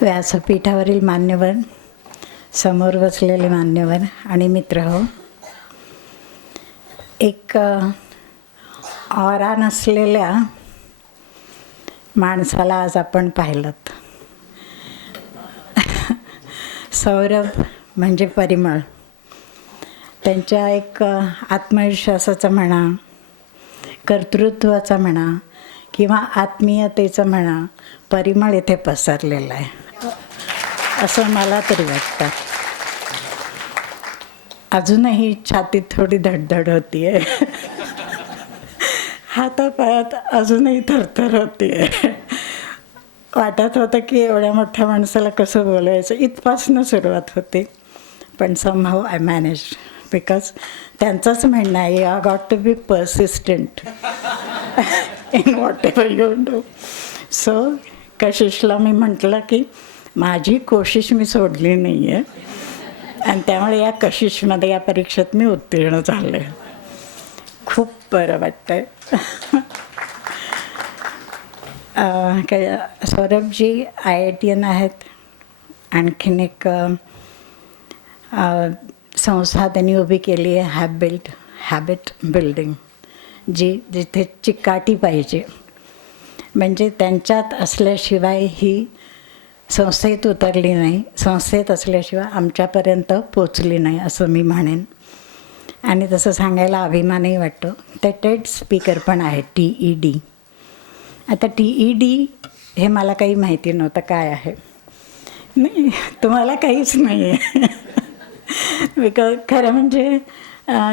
व्यासपीठावरील मान्यवर, समोर बसलेले मान्यवर आणि मित्र हो, एक ऑरा नसलेल्या माणसाला आज आपण पाहिलं. सौरभ म्हणजे परिमळ. त्यांच्या एक आत्मविश्वासाचा म्हणा, कर्तृत्वाचा म्हणा किंवा आत्मीयतेचं म्हणा, परिमळ इथे पसरलेला आहे असं मला तरी वाटतं. अजूनही छातीत थोडी धडधड होती आहे, हातापायात अजूनही थरथर होती आहे. वाटत होतं की एवढ्या मोठ्या माणसाला कसं बोलायचं, इथपासून सुरुवात होती. पण समहाऊ आय मॅनेज, बिकॉज त्यांचंच म्हणणं आहे, you got to be persistent in whatever you do. So कशिशला मी म्हटलं की माझी कोशिश मी सोडली नाही आहे आणि त्यामुळे या कशिशमध्ये या परीक्षेत मी उत्तीर्ण झाले. खूप बरं वाटतं आहे. सौरभजी IITian आहेत. आणखीन एक संस्था त्यांनी उभी केली आहे, हॅबिट बिल्डिंग, जिथे चिकाटी पाहिजे. म्हणजे त्यांच्यात असल्याशिवाय ही संस्थेत उतरली नाही, संस्थेत असल्याशिवाय आमच्यापर्यंत पोचली नाही असं मी म्हणेन. आणि तसं सांगायला अभिमानही वाटतो. ते टेड स्पीकर पण आहे, TED. आता TED हे मला काही माहिती नव्हतं काय आहे. नाही, तुम्हाला काहीच नाही आहे. बिकॉज खरं म्हणजे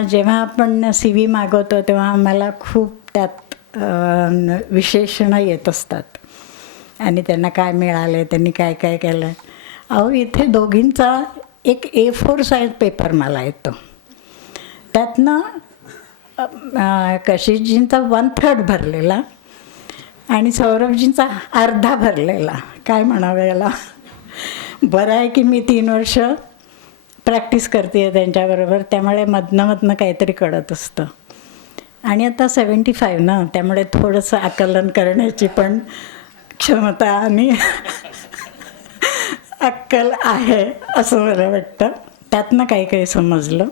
जेव्हा आपण CV मागवतो तेव्हा आम्हाला खूप त्यात विशेषणं येत असतात आणि त्यांना काय मिळाले, त्यांनी काय काय केलं. अहो, इथे दोघींचा एक A4 साईज पेपर मला येतो. त्यातनं कशिशजींचा 1/3 भरलेला आणि सौरभजींचा अर्धा भरलेला. काय म्हणावं याला. बरं आहे की मी 3 वर्ष प्रॅक्टिस करते आहे त्यांच्याबरोबर, त्यामुळे मधनं काहीतरी कळत असतं. आणि आता 75 ना, त्यामुळे थोडंसं आकलन करण्याची पण क्षमता आणि अक्कल आहे असं मला वाटतं. त्यातनं काही समजलं.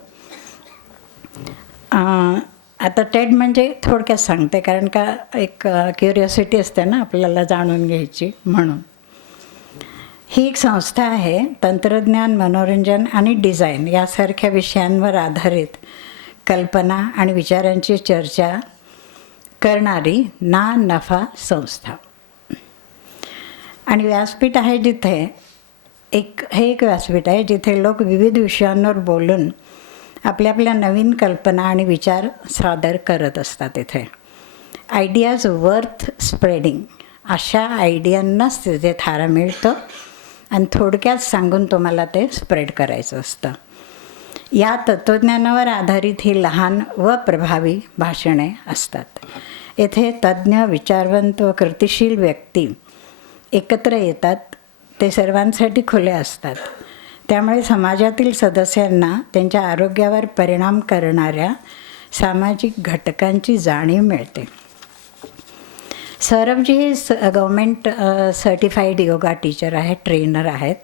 आता टेड म्हणजे थोडक्यात सांगते, कारण का एक क्युरिओसिटी असते ना आपल्याला जाणून घ्यायची, म्हणून. ही एक संस्था आहे तंत्रज्ञान, मनोरंजन आणि डिझाईन यासारख्या विषयांवर आधारित कल्पना आणि विचारांची चर्चा करणारी ना नफा संस्था. आणि व्यासपीठ आहे जिथे हे एक व्यासपीठ आहे जिथे लोक विविध विषयांवर बोलून आपल्या नवीन कल्पना आणि विचार सादर करत असतात. इथे आयडियाज वर्थ स्प्रेडिंग, अशा आयडियांनाच तिथे थारा मिळतं आणि थोडक्यात सांगून तुम्हाला ते स्प्रेड करायचं असतं. या तत्त्वज्ञानावर आधारित ही लहान व प्रभावी भाषणे असतात. येथे तज्ज्ञ, विचारवंत व कृतिशील व्यक्ती एकत्र येतात. ते सर्वांसाठी खुले असतात. त्यामुळे समाजातील सदस्यांना त्यांच्या आरोग्यावर परिणाम करणाऱ्या सामाजिक घटकांची जाणीव मिळते. सौरभजी हे गव्हर्मेंट सर्टिफाईड योगा टीचर आहेत, ट्रेनर आहेत.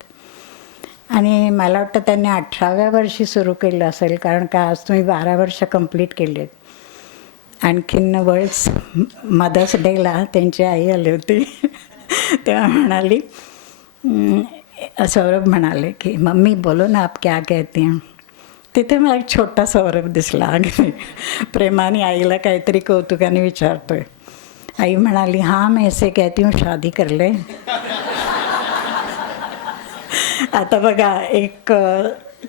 आणि मला वाटतं त्यांनी 18व्या वर्षी सुरू केलं असेल, कारण का आज तुम्ही 12 वर्ष कंप्लीट केली आहेत. आणखीन वर्ल्ड्स मदर्स डेला त्यांची आई आली होती. तेव्हा म्हणाली, सौरभ म्हणाले की मम्मी बोलो ना आप क्या कहती हैं. तिथे मला एक छोटा सौरभ दिसला अगदी प्रेमाने आईला काहीतरी कौतुकाने विचारतोय. आई म्हणाली, हाँ मैं ऐसे कहती हूँ शादी कर ले. आता बघा, एक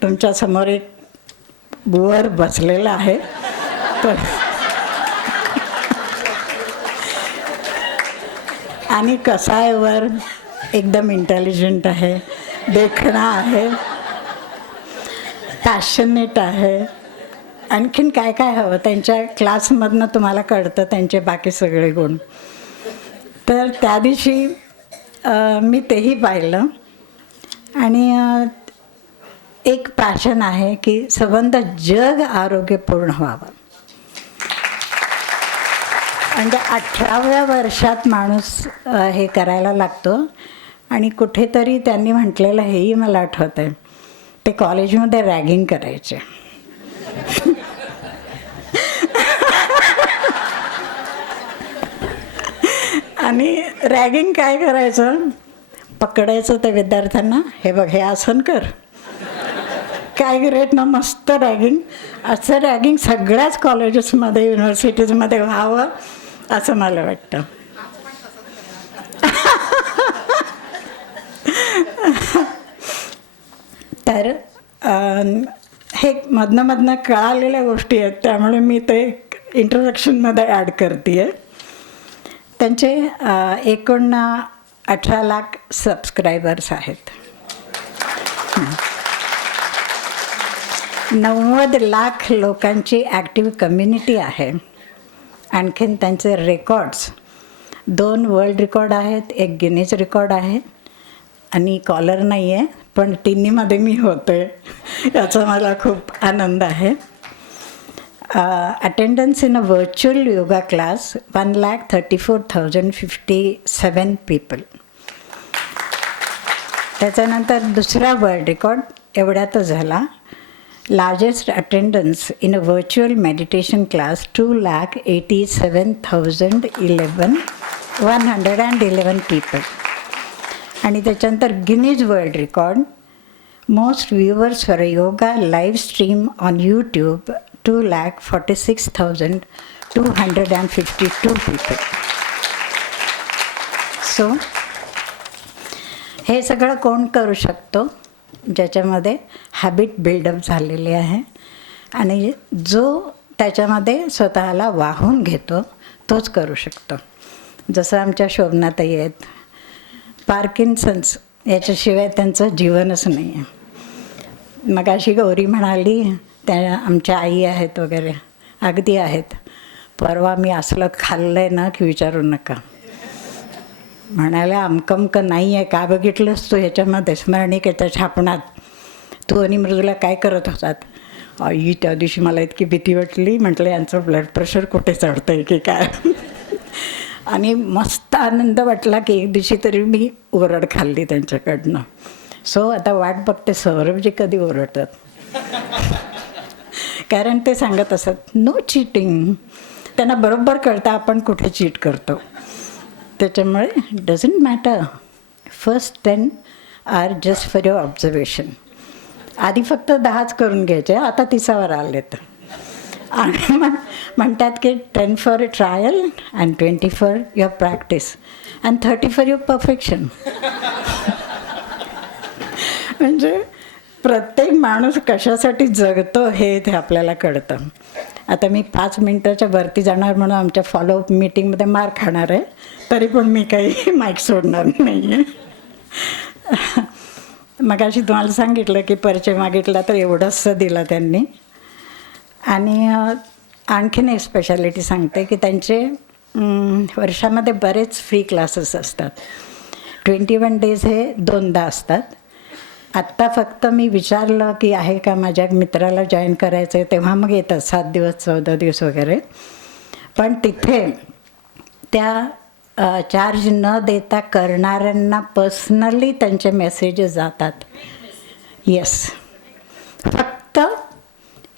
तुमच्यासमोर एक बुवर बसलेला आहे, तर आणि कसा आहे वर, एकदम इंटेलिजंट आहे, देखणा आहे, पॅशनेट आहे. आणखीन काय काय हवं, त्यांच्या क्लासमधनं तुम्हाला कळतं त्यांचे बाकी सगळे गुण. तर त्या दिवशी मी तेही पाहिलं. आणि एक पॅशन आहे की संबंध जग आरोग्यपूर्ण व्हावं. म्हणजे 18व्या वर्षात माणूस हे करायला लागतो. आणि कुठेतरी त्यांनी म्हटलेलं हेही मला आठवतं आहे, ते कॉलेजमध्ये रॅगिंग करायचे. आणि रॅगिंग काय करायचं, पकडायचं त्या विद्यार्थ्यांना, हे बघ हे आसन कर. काय ग्रेट ना, मस्त रॅगिंग. असं रॅगिंग सगळ्याच कॉलेजेसमध्ये युनिव्हर्सिटीजमध्ये व्हावं असं मला वाटतं. तर हे मधनं कळालेल्या गोष्टी आहेत, त्यामुळे मी ते इंट्रोडक्शनमध्ये ॲड करते आहे. त्यांचे एकूण 18 लाख सबस्क्रायबर्स आहेत. 90 लाख लोकांची ॲक्टिव्ह कम्युनिटी आहे. आणखीन त्यांचे रेकॉर्ड्स 2 वर्ल्ड रेकॉर्ड आहेत, 1 गिनीज रेकॉर्ड आहे. आणि कॉलर नाही आहे, पण तिन्हीमध्ये मी होते, याचा मला खूप आनंद आहे. Attendance in a virtual yoga class 1,34,057 people. त्याच्यानंतर दुसरा वर्ल्ड रेकॉर्ड एवढ्यातच झाला. Largest attendance in a virtual meditation class 2,87,111 people. आणि त्याच्यानंतर Guinness world record most viewers for a yoga live stream on YouTube 2,46,252 people. So हे सगळं कोण करू शकतो, ज्याच्यामध्ये हॅबिट बिल्डअप झालेली आहे. आणि जो त्याच्यामध्ये स्वतःला वाहून घेतो तोच करू शकतो. जसं आमच्या शोभनाताई आहेत, पार्किन्सन्स याच्याशिवाय त्यांचं जीवनच नाही आहे. मग अशी गौरी म्हणाली, त्या आमच्या आई आहेत वगैरे, अगदी आहेत. परवा मी असलं खाल्लं आहे ना की विचारू नका. म्हणाल्या अमकमकं नाही आहे, का बघितलंस तू ह्याच्यामध्ये स्मरणिकेच्या छापणात, तू आणि मृदूला काय करत होतात. आई त्या दिवशी मला इतकी भीती वाटली, म्हटलं यांचं ब्लड प्रेशर कुठे चढतं आहे की काय. आणि मस्त आनंद वाटला की एक दिवशी तरी मी ओरड खाल्ली त्यांच्याकडनं. सो आता वाट बघते सौरभजी कधी ओरडतात. कारण ते सांगत असत नो चीटिंग. त्यांना बरोबर कळतं आपण कुठे चीट करतो. त्याच्यामुळे doesn't matter. First 10 are just for your observation. आधी फक्त 10च करून घ्यायचे, आता 30वर आलेत. आणि मग म्हणतात की 10 for trial and 20 for your practice and 30 for your perfection. म्हणजे प्रत्येक माणूस कशासाठी जगतो हे ते आपल्याला कळतं. आता मी 5 मिनटाच्या वरती जाणार म्हणून आमच्या फॉलोअप मीटिंगमध्ये मार खाणार आहे, तरी पण मी काही माईक सोडणार नाही आहे. मग अशी तुम्हाला सांगितलं की परिचय मागितला तर एवढंसं दिलं त्यांनी. आणि आणखीन एक स्पेशालिटी सांगते की त्यांचे वर्षामध्ये बरेच फ्री क्लासेस असतात. 21 डेज हे 2दा असतात. आत्ता फक्त मी विचारलं की आहे का माझ्या मित्राला जॉईन करायचं आहे, तेव्हा मग येतात 7 दिवस 14 दिवस वगैरे. पण तिथे त्या चार्ज न देता करणाऱ्यांना पर्सनली त्यांचे मेसेजेस जातात. येस, फक्त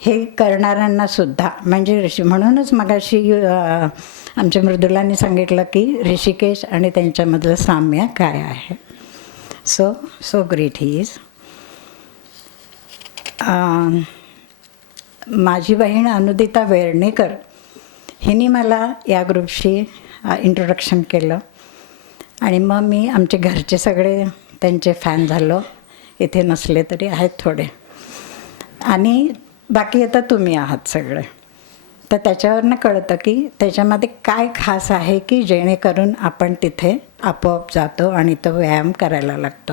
हे करणाऱ्यांनासुद्धा. म्हणजे म्हणूनच मगाशी आमच्या मृदुलांनी सांगितलं की ऋषिकेश आणि त्यांच्यामधलं साम्य काय आहे. So great he is. माझी बहीण अनुदिता वेर्णेकर हिने मला या ग्रुपशी इंट्रोडक्शन केलं. आणि मग मी आमचे घरचे सगळे त्यांचे फॅन झालो. इथे नसले तरी आहेत थोडे. आणि बाकी आता तुम्ही आहात सगळे. तर त्याच्यावरनं कळतं की त्याच्यामध्ये काय खास आहे की जेणेकरून आपण तिथे आपोआप जातो आणि तो व्यायाम करायला लागतो.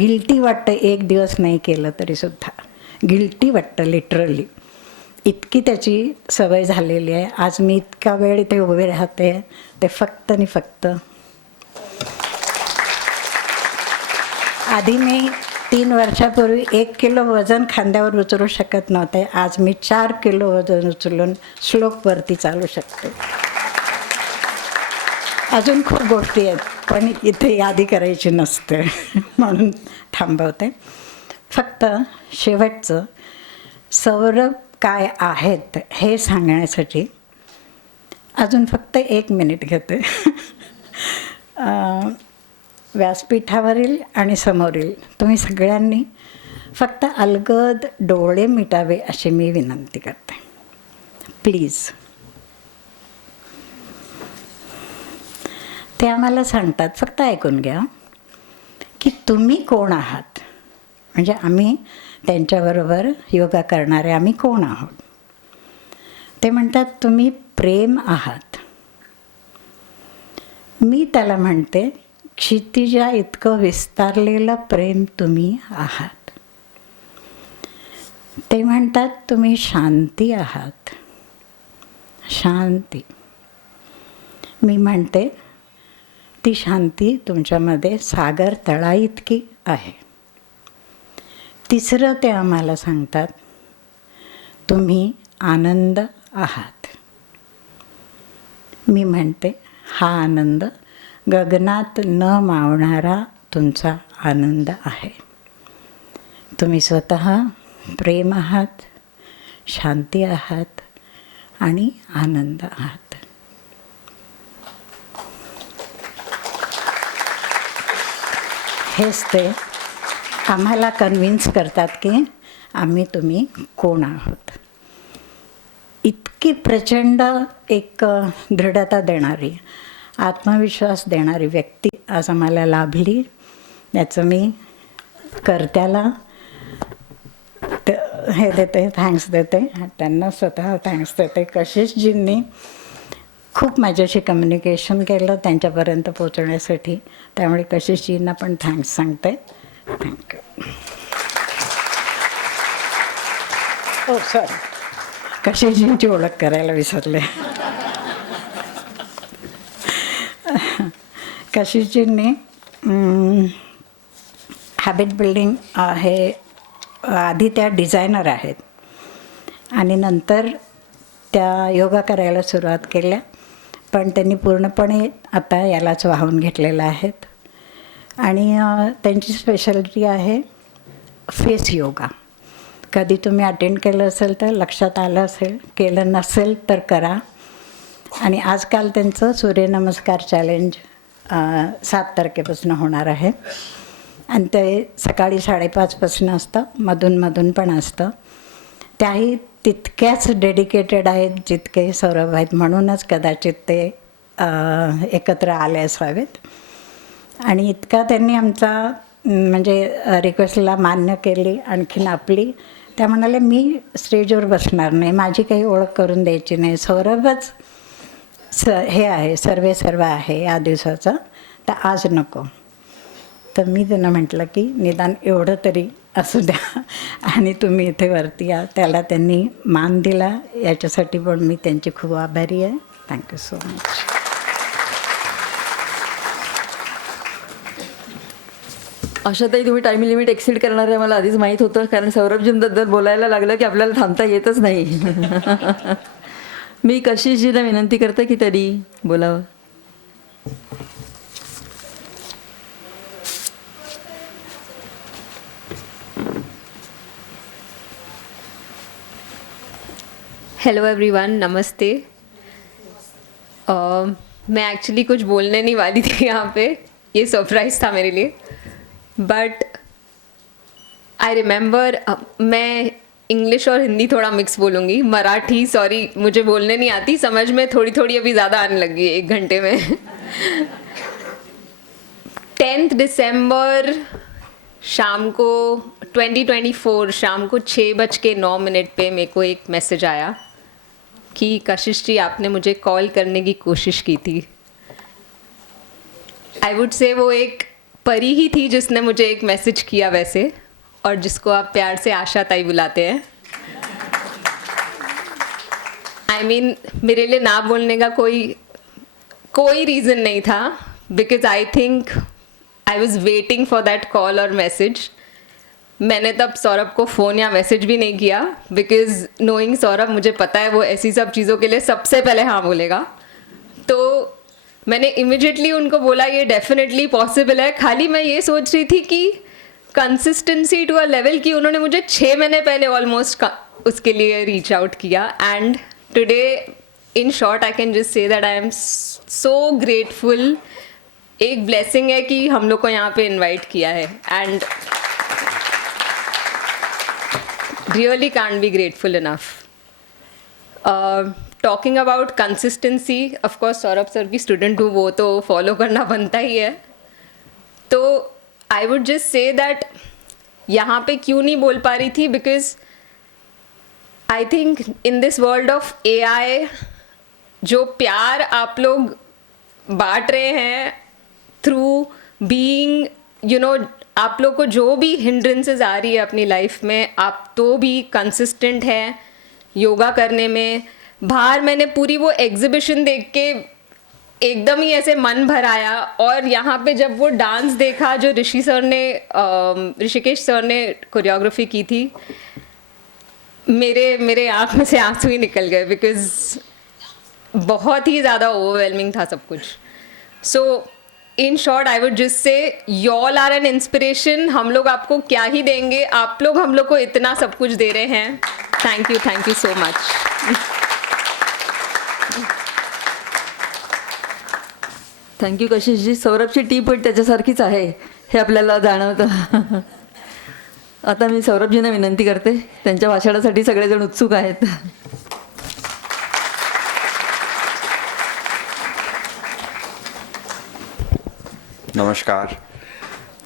गिल्टी वाटतं एक दिवस नाही केलं तरीसुद्धा. गिल्टी वाटतं लिटरली. इतकी त्याची सवय झालेली आहे. आज मी इतका वेळ इथे उभे राहते ते फक्त आणि फक्त. आधी मी 3 वर्षापूर्वी 1 किलो वजन खांद्यावर उचलू शकत नव्हते. आज मी 4 किलो वजन उचलून श्लोकवरती चालू शकते. अजून खूप गोष्टी आहेत पण इथे यादी करायची नसते म्हणून थांबवते. फक्त शेवटचं सौरभ काय आहेत हे सांगण्यासाठी अजून फक्त 1 मिनिट घेते. व्यासपीठावरील आणि समोरील तुम्ही सगळ्यांनी फक्त अलगद डोळे मिटावे अशी मी विनंती करते, प्लीज. ते आम्हाला सांगतात, फक्त ऐकून घ्या, की तुम्ही कोण आहात. म्हणजे आम्ही त्यांच्याबरोबर योगा करणारे आम्ही कोण आहोत. ते म्हणतात तुम्ही प्रेम आहात. मी त्याला म्हणते क्षितिजा इतकं विस्तारलेलं प्रेम तुम्ही आहात. ते म्हणतात तुम्ही शांती आहात. शांती. मी म्हणते ती शांती तुमच्यामध्ये सागर तळाइतकी आहे. तिसरं ते आम्हाला सांगतात तुम्ही आनंद आहात. मी म्हणते हा आनंद गगनात न मावणारा तुमचा आनंद आहे. तुम्ही स्वतः प्रेम आहात, शांती आहात आणि आनंद आहात. हेच ते आम्हाला कन्व्हिन्स करतात की आम्ही तुम्ही कोण आहोत. इतकी प्रचंड एक दृढता देणारी, आत्मविश्वास देणारी व्यक्ती आज आम्हाला लाभली. याचं मी कर्त्याला हे देते, थँक्स देते. त्यांना स्वतः थँक्स देते. कशिशजींनी खूप माझ्याशी कम्युनिकेशन केलं त्यांच्यापर्यंत पोचण्यासाठी. त्यामुळे कशिशजींना पण थँक्स सांगते. थँक्यू. हो सॉरी, कशिशजींची ओळख करायला विसरले. कशिशजींनी हॅबिट बिल्डिंग हे आधी त्या डिझायनर आहेत आणि नंतर त्या योगा करायला सुरुवात केल्या. पण त्यांनी पूर्णपणे आता यालाच वाहून घेतलेलं आहेत. आणि त्यांची स्पेशालिटी आहे फेस योगा. कधी तुम्ही अटेंड केलं असेल तर लक्षात आलं असेल, केलं नसेल तर करा. आणि आजकाल त्यांचं सूर्यनमस्कार चॅलेंज 7 तारखेपासून होणार आहे. आणि ते सकाळी 5:30पासून असतं, मधून पण असतं. त्याही तितक्याच डेडिकेटेड आहेत जितके सौरभ आहेत. म्हणूनच कदाचित ते एकत्र आले असावेत. आणि इतका त्यांनी आमचा म्हणजे रिक्वेस्टला मान्य केली. आणखीन आपली त्या म्हणाले मी स्टेजवर बसणार नाही, माझी काही ओळख करून द्यायची नाही, सौरभच हे आहे, सर्व आहे या दिवसाचं, तर आज नको. तर मी त्यांना म्हटलं की निदान एवढं तरी असू द्या आणि तुम्ही इथे वरती या. त्याला त्यांनी मान दिला, याच्यासाठी पण मी त्यांची खूप आभारी आहे. Thank you so much. आशाताई, तुम्ही टाईम लिमिट एक्सीड करणार आहे मला आधीच माहीत होतं, कारण सौरभजींबद्दल बोलायला लागलं की आपल्याला थांबता येतच नाही. मी कशिशजीला विनंती करते की तरी बोलावं. हेलो एवरीवन, नमस्ते. मैं एक्चुअली कुछ बोलने नहीं वाली थी यहाँ पे, ये सरप्राइज़ था मेरे लिए. बट आई रिमेंबर, मैं इंग्लिश और हिंदी थोड़ा मिक्स बोलूँगी. मराठी सॉरी मुझे बोलने नहीं आती, समझ में थोड़ी थोड़ी अभी ज़्यादा आने लगी है 1 घंटे में. 10 दिसंबर शाम को 2024 शाम को 6:09 पे मेरे को एक मैसेज आया कि कशिश जी आपने मुझे कॉल करने की कोशिश की थी. आई वुड से वो एक परी ही थी जिसने मुझे एक मैसेज किया वैसे, और जिसको आप प्यार से आशा ताई बुलाते हैं. आई मीन मेरे लिए ना बोलने का कोई रीज़न नहीं था, because I think I was waiting for that call और मैसेज. मैंने तब सौरभ को फ़ोन या मैसेज भी नहीं किया, बिकॉज नोइंग सौरभ मुझे पता है वो ऐसी सब चीज़ों के लिए सबसे पहले हाँ बोलेगा. तो मैंने इमिजिएटली उनको बोला ये डेफिनेटली पॉसिबल है। खाली मैं ये सोच रही थी कि कंसिस्टेंसी टू अ लेवल की उन्होंने मुझे 6 महीने पहले ऑलमोस्ट उसके लिए रीच आउट किया। And today in short I can just say that I am so grateful. एक ब्लेसिंग है कि हम लोग को यहाँ पे इनवाइट किया है and really can't be grateful enough. Talking about consistency, of course Saurabh sir की स्टूडेंट हूँ, वो तो फॉलो करना बनता ही है। तो आई वुड जस्ट से दैट यहाँ पे क्यों नहीं बोल पा रही थी, because I think in this world of AI जो प्यार आप लोग बांट रहे हैं थ्रू बीइंग आप लोग को जो भी हिंड्रेंसेस आ रही है अपनी लाइफ में, आप तो भी कंसिस्टेंट हैं योगा करने में। बाहर मैंने पूरी वो एग्जीबिशन देख के एकदम ही ऐसे मन भर आया, और यहाँ पे जब वो डांस देखा जो ऋषिकेश सर ने कोरियोग्राफी की थी, मेरे आँख में से आंसू ही निकल गए, बिकॉज बहुत ही ज़्यादा ओवरवेलमिंग था सब कुछ। So in short I would just say y'all are an inspiration. हम लोग आपको क्या ही देंगे, आप लोग हम लोग को इतना सब कुछ दे रहे हैं। Thank you so much. Thank you Kashishji. सौरभची टीप त्याच्यासारखीच आहे हे आपल्याला जाणवतं. आता मी सौरभजींना विनंती करते, त्यांच्या भाषणासाठी सगळेजण उत्सुक आहेत. नमस्कार.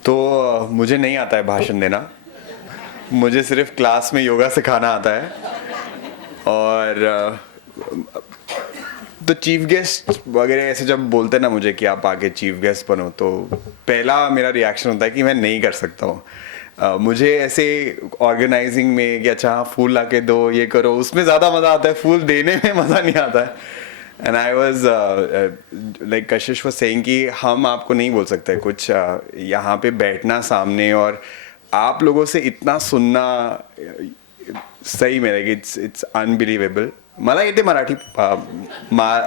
तो मुझे नहीं आता है भाषण देना, मुझे सिर्फ क्लास में योगा सिखाना आता है. और तो चीफ गेस्ट वगैरह ऐसे जब बोलते हैं ना मुझे कि आप आके चीफ गेस्ट बनो, तो पहला मेरा रिएक्शन होता है कि मैं नहीं कर सकता हूँ. मुझे ऐसे ऑर्गेनाइजिंग में कि अच्छा हाँ फूल ला के दो, ये करो, उसमें ज़्यादा मज़ा आता है, फूल देने में मज़ा नहीं आता है. And I was like Kashish was saying कि हम आपको नहीं बोल सकते कुछ. यहाँ पे बैठना सामने और आप लोगों से इतना सुनना सही में लाईक इट्स अनबिलिव्हेबल. मला येते मराठी.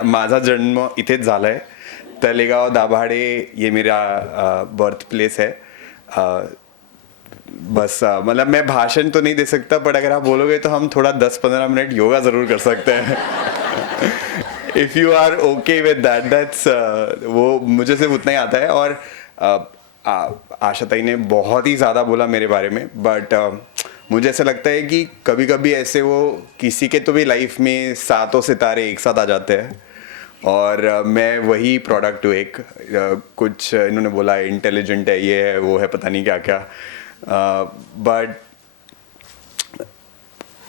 माझा जन्म इथेच झाला है. तलेगाव दाभाडे ये मेरा बर्थ प्लेस है. बस मतलब मैं भाषण तो नहीं दे सकता, बट अगर आप बोलोगे तो हम थोड़ा 10-15 मिनट योगा ज़रूर कर सकते हैं. If you are okay with that, that's वो मुझे सिर्फ उतना ही आता है. और आशाताई ने बहुत ही ज़्यादा बोला मेरे बारे में, बट मुझे ऐसा लगता है कि कभी कभी ऐसे वो किसी के तो भी लाइफ में सातों सितारे एक साथ आ जाते हैं, और मैं वही प्रोडक्ट हूँ. एक कुछ इन्होंने बोला इंटेलिजेंट है, ये है, वो है, पता नहीं क्या क्या, बट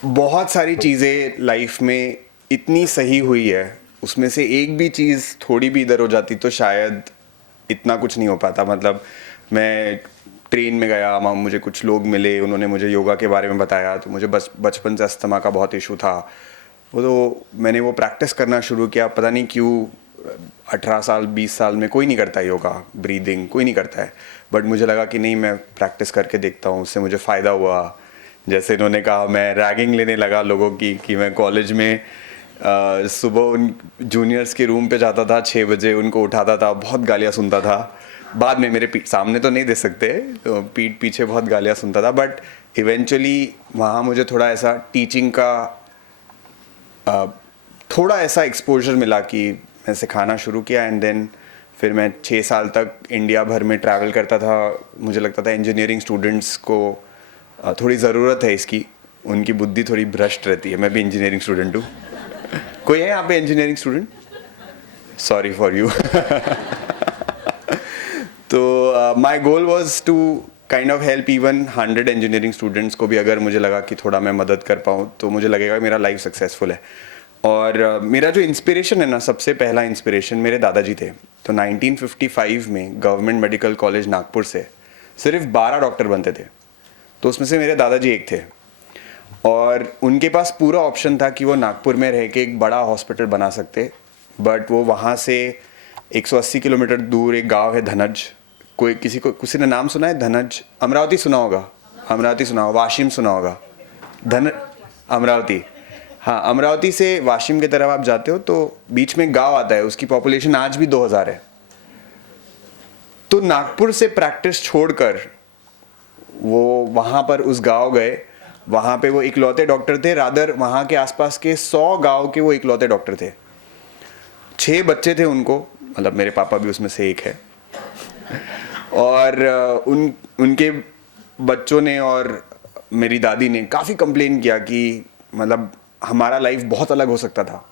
बहुत सारी चीज़ें लाइफ में इतनी सही हुई है, उसमें से एक भी चीज़ थोड़ी भी इधर हो जाती तो शायद इतना कुछ नहीं हो पाता. मतलब मैं ट्रेन में गया, वहाँ मुझे कुछ लोग मिले, उन्होंने मुझे योगा के बारे में बताया. तो मुझे बचपन से अस्थमा का बहुत इशू था. वो तो मैंने वो प्रैक्टिस करना शुरू किया. पता नहीं क्यों 18 साल 20 साल में कोई नहीं करता योगा, ब्रीदिंग कोई नहीं करता है, बट मुझे लगा कि नहीं मैं प्रैक्टिस करके देखता हूँ, उससे मुझे फ़ायदा हुआ. जैसे इन्होंने कहा, मैं रैगिंग लेने लगा लोगों की कि मैं कॉलेज में सुबह उन जूनियर्स के रूम पे जाता था 6 बजे, उनको उठाता था, बहुत गालियाँ सुनता था. बाद में मेरे सामने तो नहीं दे सकते, तो पीठ पीछे बहुत गालियाँ सुनता था, बट इवेंचुअली वहाँ मुझे थोड़ा ऐसा टीचिंग का थोड़ा ऐसा एक्सपोजर मिला कि मैं सिखाना शुरू किया. एंड देन फिर मैं 6 साल तक इंडिया भर में ट्रैवल करता था. मुझे लगता था इंजीनियरिंग स्टूडेंट्स को थोड़ी ज़रूरत है इसकी, उनकी बुद्धि थोड़ी भ्रष्ट रहती है. मैं भी इंजीनियरिंग स्टूडेंट हूँ. कोई है यहाँ पे engineering student? Sorry for you. तो my goal was to kind of help even 100 engineering students को भी. अगर मुझे लगा कि थोड़ा मैं मदद कर पाऊँ तो मुझे लगेगा मेरा लाइफ सक्सेसफुल है. और मेरा जो इंस्पिरेशन है ना, सबसे पहला इंस्पिरेशन मेरे दादाजी थे. तो 1955 में गवर्नमेंट मेडिकल कॉलेज नागपुर से सिर्फ 12 डॉक्टर बनते थे, तो उसमें से मेरे दादाजी एक थे. और उनके पास पूरा ऑप्शन था कि वो नागपुर में रह के एक बड़ा हॉस्पिटल बना सकते, बट वो वहाँ से 180 किलोमीटर दूर एक गांव है धनज. किसी ने नाम सुना है धनज? अमरावती सुना होगा, अमरावती सुना होगा, वाशिम सुना होगा, अमरावती. हाँ, अमरावती से वाशिम की तरफ आप जाते हो तो बीच में गांव आता है, उसकी पॉपुलेशन आज भी 2000 है। तो नागपुर से प्रैक्टिस छोड़कर वो वहाँ पर उस गांव गए, वहाँ पे वो इकलौते डॉक्टर थे, रादर वहाँ के आसपास के 100 गांव के वो इकलौते डॉक्टर थे। 6 बच्चे थे उनको, मतलब मेरे पापा भी उसमें से एक है। और उनके बच्चों ने और मेरी दादी ने काफ़ी कंप्लेन किया कि मतलब हमारा लाइफ बहुत अलग हो सकता था।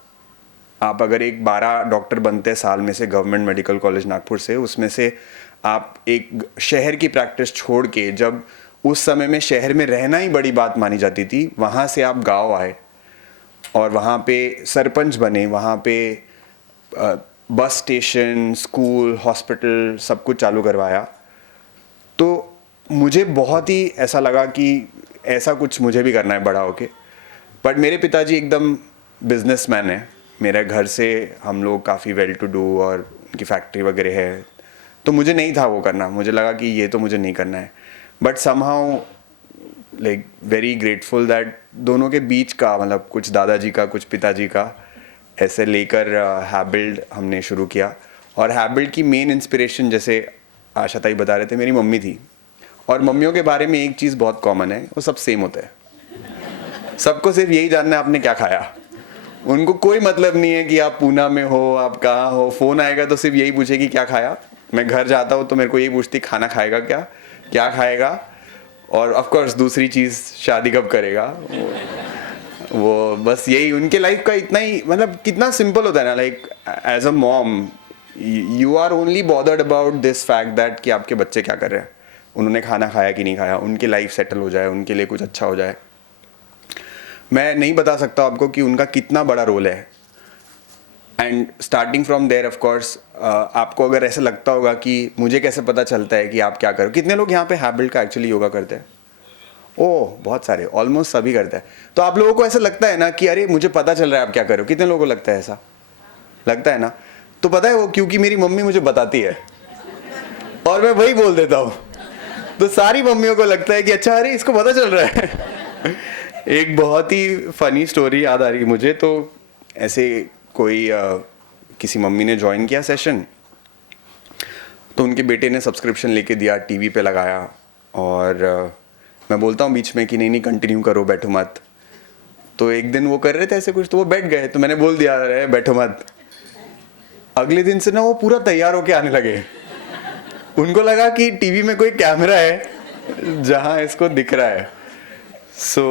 आप अगर एक 12 डॉक्टर बनते हैं साल में से गवर्नमेंट मेडिकल कॉलेज नागपुर से, उसमें से आप एक शहर की प्रैक्टिस छोड़ के, जब उस समय में शहर में रहना ही बड़ी बात मानी जाती थी, वहाँ से आप गांव आए और वहाँ पे सरपंच बने, वहाँ पे बस स्टेशन, स्कूल, हॉस्पिटल सब कुछ चालू करवाया। तो मुझे बहुत ही ऐसा लगा कि ऐसा कुछ मुझे भी करना है बड़ा होके। बट मेरे पिताजी एकदम बिजनेसमैन है, मेरे घर से हम लोग काफ़ी वेल टू डू और उनकी फैक्ट्री वगैरह है, तो मुझे नहीं था वो करना। मुझे लगा कि ये तो मुझे नहीं करना है। But somehow like very grateful that दोनों के बीच का, मतलब कुछ दादाजी का कुछ पिताजी का, ऐसे लेकर हैबिल्ड हमने शुरू किया। और हैबिल्ड की मेन इंस्पिरेशन, जैसे आशा ताई बता रहे थे, मेरी मम्मी थी। और मम्मियों के बारे में एक चीज़ बहुत कॉमन है, वो सब सेम होता है। सबको सिर्फ यही जानना है आपने क्या खाया। उनको कोई मतलब नहीं है कि आप पूना में हो, आप कहाँ हो। फ़ोन आएगा तो सिर्फ यही पूछेगी क्या खाया। मैं घर जाता हूँ तो मेरे को यही पूछती खाना खाएगा क्या, क्या खाएगा, और ऑफ कोर्स दूसरी चीज़ शादी कब करेगा। वो बस यही उनके लाइफ का इतना ही, मतलब कितना सिंपल होता है ना। Like as a mom you are only bothered about this fact that कि आपके बच्चे क्या कर रहे हैं, उन्होंने खाना खाया कि नहीं खाया, उनकी लाइफ सेटल हो जाए, उनके लिए कुछ अच्छा हो जाए। मैं नहीं बता सकता आपको कि उनका कितना बड़ा रोल है। And starting from there of course, आपको अगर ऐसा लगता होगा कि मुझे कैसे पता चलता है कि आप क्या करो। कितने लोग यहाँ पे हैबिल्ड का एक्चुअली योगा करते हैं? ओह, बहुत सारे, ऑलमोस्ट सभी करते हैं। तो आप लोगों को ऐसा लगता है ना कि अरे मुझे पता चल रहा है आप क्या करो। कितने लोगों को लगता है ऐसा? लगता है ना? तो पता है वो क्योंकि मेरी मम्मी मुझे बताती है और मैं वही बोल देता हूँ। तो सारी मम्मियों को लगता है कि अच्छा, अरे इसको पता चल रहा है। एक बहुत ही फनी स्टोरी याद आ रही है मुझे। तो ऐसे कोई किसी मम्मी ने ज्वाइन किया सेशन, तो उनके बेटे ने सब्सक्रिप्शन लेके दिया, टीवी पे लगाया, और मैं बोलता हूँ बीच में कि नहीं कंटिन्यू करो, बैठो मत। तो एक दिन वो कर रहे थे ऐसे कुछ, तो वो बैठ गए, तो मैंने बोल दिया अरे बैठो मत। अगले दिन से ना वो पूरा तैयार होके आने लगे। उनको लगा कि टीवी में कोई कैमरा है जहाँ इसको दिख रहा है। सो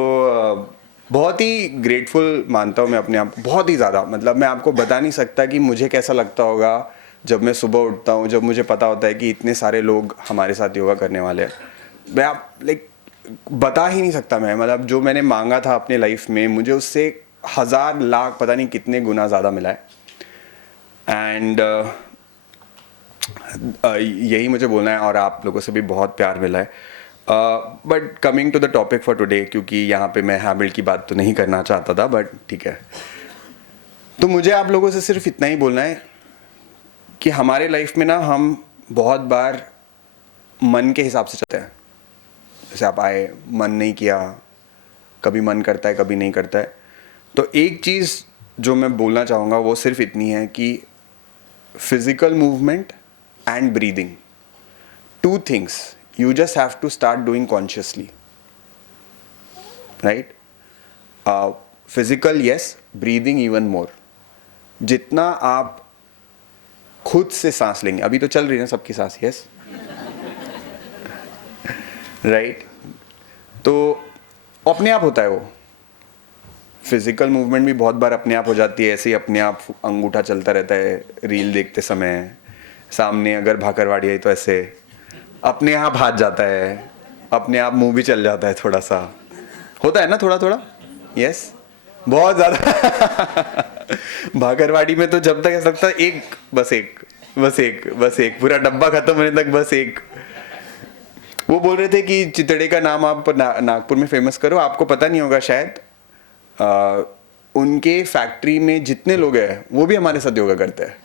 बहुत ही ग्रेटफुल मानता हूँ मैं अपने आप, बहुत ही ज़्यादा। मतलब मैं आपको बता नहीं सकता कि मुझे कैसा लगता होगा जब मैं सुबह उठता हूँ, जब मुझे पता होता है कि इतने सारे लोग हमारे साथ योगा करने वाले हैं। मैं आप लाइक बता ही नहीं सकता मैं, मतलब जो मैंने मांगा था अपने लाइफ में, मुझे उससे 1000 लाख पता नहीं कितने गुना ज़्यादा मिला है। एंड यही मुझे बोलना है, और आप लोगों से भी बहुत प्यार मिला है। But coming to the topic for today, क्योंकि यहाँ पे मैं हैबिल्ड की बात तो नहीं करना चाहता था, बट ठीक है। तो मुझे आप लोगों से सिर्फ इतना ही बोलना है कि हमारे लाइफ में ना हम बहुत बार मन के हिसाब से चलते हैं। जैसे आप आए, मन नहीं किया, कभी मन करता है कभी नहीं करता है। तो एक चीज़ जो मैं बोलना चाहूँगा वो सिर्फ इतनी है कि physical movement and breathing, 2 things you just have to start doing consciously, right? Physical yes, breathing even more. जितना आप खुद से सांस लेंगे, अभी तो चल रही है सबकी सांस, यस राइट, तो अपने आप होता है वो। फिजिकल मूवमेंट भी बहुत बार अपने आप हो जाती है, ऐसे ही अपने आप अंगूठा चलता रहता है रील देखते समय, सामने अगर भाकरवाड़ी आई तो ऐसे अपने आप हाथ जाता है, अपने आप मुंह भी चल जाता है, थोड़ा सा होता है ना, थोड़ा थोड़ा, यस बहुत ज़्यादा। भाकरवाड़ी में तो जब तक ऐसा लगता है एक बस एक बस एक बस एक, पूरा डब्बा खत्म होने तक बस एक। वो बोल रहे थे कि चितड़े का नाम आप नागपुर में फेमस करो, आपको पता नहीं होगा शायद, उनके फैक्ट्री में जितने लोग हैं वो भी हमारे साथ योगा करते हैं।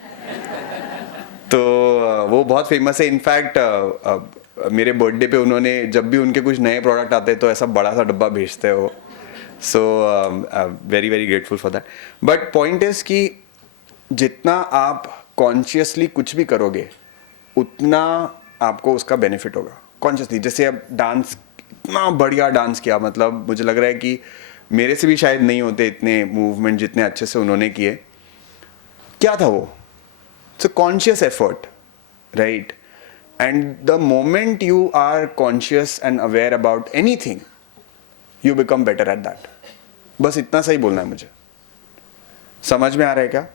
तो वो बहुत फेमस है। इनफैक्ट मेरे बर्थडे पे उन्होंने, जब भी उनके कुछ नए प्रोडक्ट आते हैं तो ऐसा बड़ा सा डब्बा भेजते हैं वो, so very very grateful for that. But point is कि जितना आप कॉन्शियसली कुछ भी करोगे उतना आपको उसका बेनिफिट होगा. कॉन्शियसली जैसे अब डांस, इतना बढ़िया डांस किया, मतलब मुझे लग रहा है कि मेरे से भी शायद नहीं होते इतने मूवमेंट जितने अच्छे से उन्होंने किए. क्या था वो? It's a conscious effort, right? And the moment you are conscious and aware about anything, you become better at that. बस इतना सही बोलना है मुझे. समझ में आ रहा है क्या?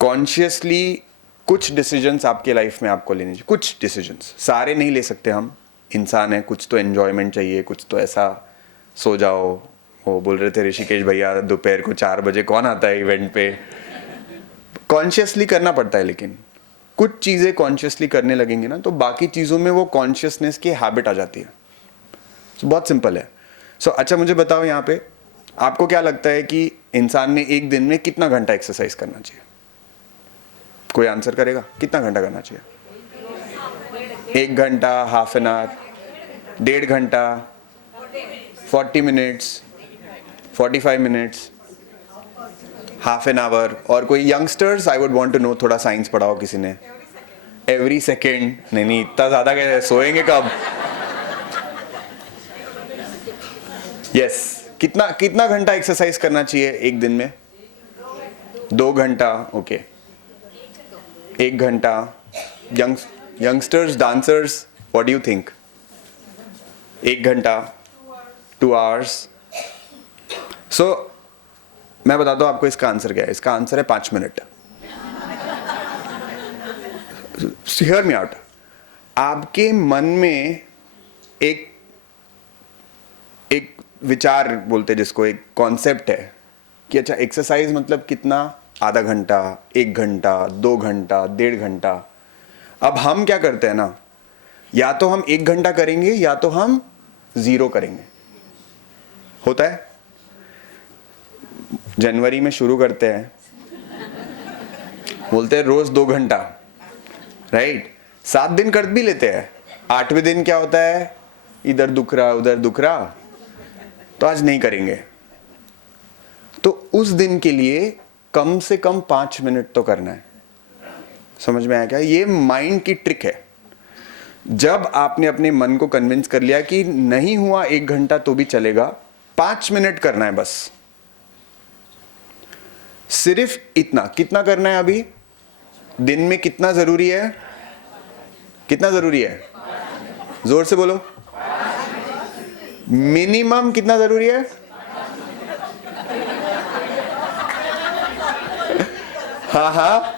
कॉन्शियसली कुछ डिसीजंस आपके लाइफ में आपको लेने चाहिए. कुछ डिसीजंस, सारे नहीं ले सकते, हम इंसान हैं. कुछ तो एन्जॉयमेंट चाहिए, कुछ तो ऐसा सो जाओ. वो बोल रहे थे ऋषिकेश भैया, दोपहर को 4 बजे कौन आता है इवेंट पे. कॉन्शियसली करना पड़ता है, लेकिन कुछ चीज़ें कॉन्शियसली करने लगेंगे ना तो बाकी चीज़ों में वो कॉन्शियसनेस की हैबिट आ जाती है. तो बहुत सिंपल है. सो अच्छा मुझे बताओ, यहाँ पे आपको क्या लगता है कि इंसान ने एक दिन में कितना घंटा एक्सरसाइज करना चाहिए? कोई आंसर करेगा? कितना घंटा करना चाहिए? 1 घंटा, हाफ एन आवर, 1.5 घंटा, 40 minutes, 45 minutes, half an hour? और कोई youngsters, I would want to know, थोड़ा साइंस पढ़ाओ किसी ने. Every second? नहीं, इतना ज़्यादा कैसे, सोएंगे कब? यस. कितना घंटा एक्सरसाइज करना चाहिए एक दिन में? 2 घंटा. ओके, 1 घंटा. Youngsters, dancers, what do you think? 1 घंटा, 2 आवर्स. सो मैं बताता हूँ आपको इसका आंसर क्या है. इसका आंसर है 5 मिनट. Hear me out. आपके मन में एक विचार बोलते हैं जिसको, एक कॉन्सेप्ट है कि अच्छा एक्सरसाइज मतलब कितना? आधा घंटा, 1 घंटा, 2 घंटा, 1.5 घंटा. अब हम क्या करते हैं ना, या तो हम 1 घंटा करेंगे या तो हम 0 करेंगे. होता है. जनवरी में शुरू करते हैं, बोलते हैं रोज 2 घंटा, राइट? 7 दिन कर भी लेते हैं. 8वें दिन क्या होता है? इधर दुख रहा, उधर दुख रहा, तो आज नहीं करेंगे. तो उस दिन के लिए कम से कम 5 मिनट तो करना है. समझ में आया क्या? ये माइंड की ट्रिक है. जब आपने अपने मन को कन्विंस कर लिया कि नहीं हुआ 1 घंटा तो भी चलेगा, 5 मिनट करना है बस. सिर्फ इतना. कितना करना है अभी? दिन में कितना जरूरी है? कितना जरूरी है? जोर से बोलो. मिनिमम कितना जरूरी है? हाँ हाँ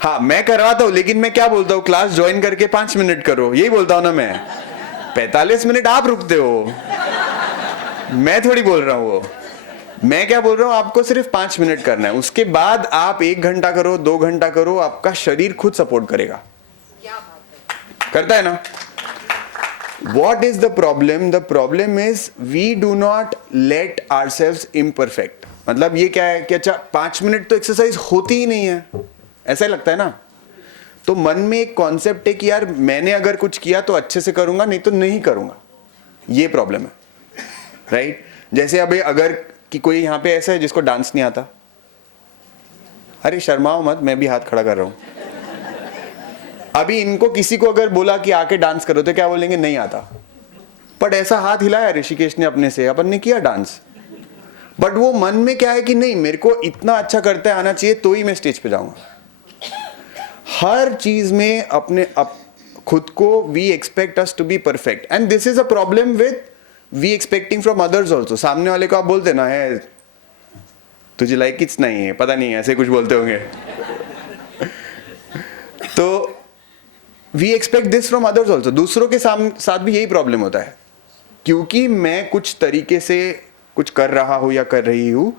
हाँ, मैं करवाता हूं, लेकिन मैं क्या बोलता हूं? क्लास ज्वाइन करके 5 मिनट करो, यही बोलता हूं ना मैं. 45 मिनट आप रुकते हो, मैं थोड़ी बोल रहा हूं वो. मैं क्या बोल रहा हूं, आपको सिर्फ 5 मिनट करना है. उसके बाद आप 1 घंटा करो, 2 घंटा करो, आपका शरीर खुद सपोर्ट करेगा. करता है ना? What is the problem? The problem is we do not let ourselves imperfect. मतलब ये क्या है कि अच्छा 5 मिनट तो एक्सरसाइज होती ही नहीं है, ऐसा ही लगता है ना. तो मन में एक कॉन्सेप्ट है कि यार मैंने अगर कुछ किया तो अच्छे से करूंगा, नहीं तो नहीं करूंगा. ये प्रॉब्लम है, राइट? जैसे अभी अगर कि कोई यहाँ पे ऐसा है जिसको डांस नहीं आता, अरे शर्माओ मत, मैं भी हाथ खड़ा कर रहा हूं. अभी इनको किसी को अगर बोला कि आके डांस करो तो क्या बोलेंगे? नहीं आता. बट ऐसा हाथ हिलाया ऋषिकेश ने अपने से, अपन ने किया डांस. बट वो मन में क्या है कि नहीं, मेरे को इतना अच्छा करते आना चाहिए तो ही मैं स्टेज पे जाऊंगा. हर चीज में अपने खुद को we expect us to be perfect, and this is a problem with we expecting from others also. सामने वाले को आप बोलते ना है तुझे लाइक इट्स नहीं है, पता नहीं ऐसे कुछ बोलते होंगे. तो we expect this from others also. दूसरों के साथ भी यही प्रॉब्लम होता है. क्योंकि मैं कुछ तरीके से कुछ कर रहा हूं या कर रही हूं,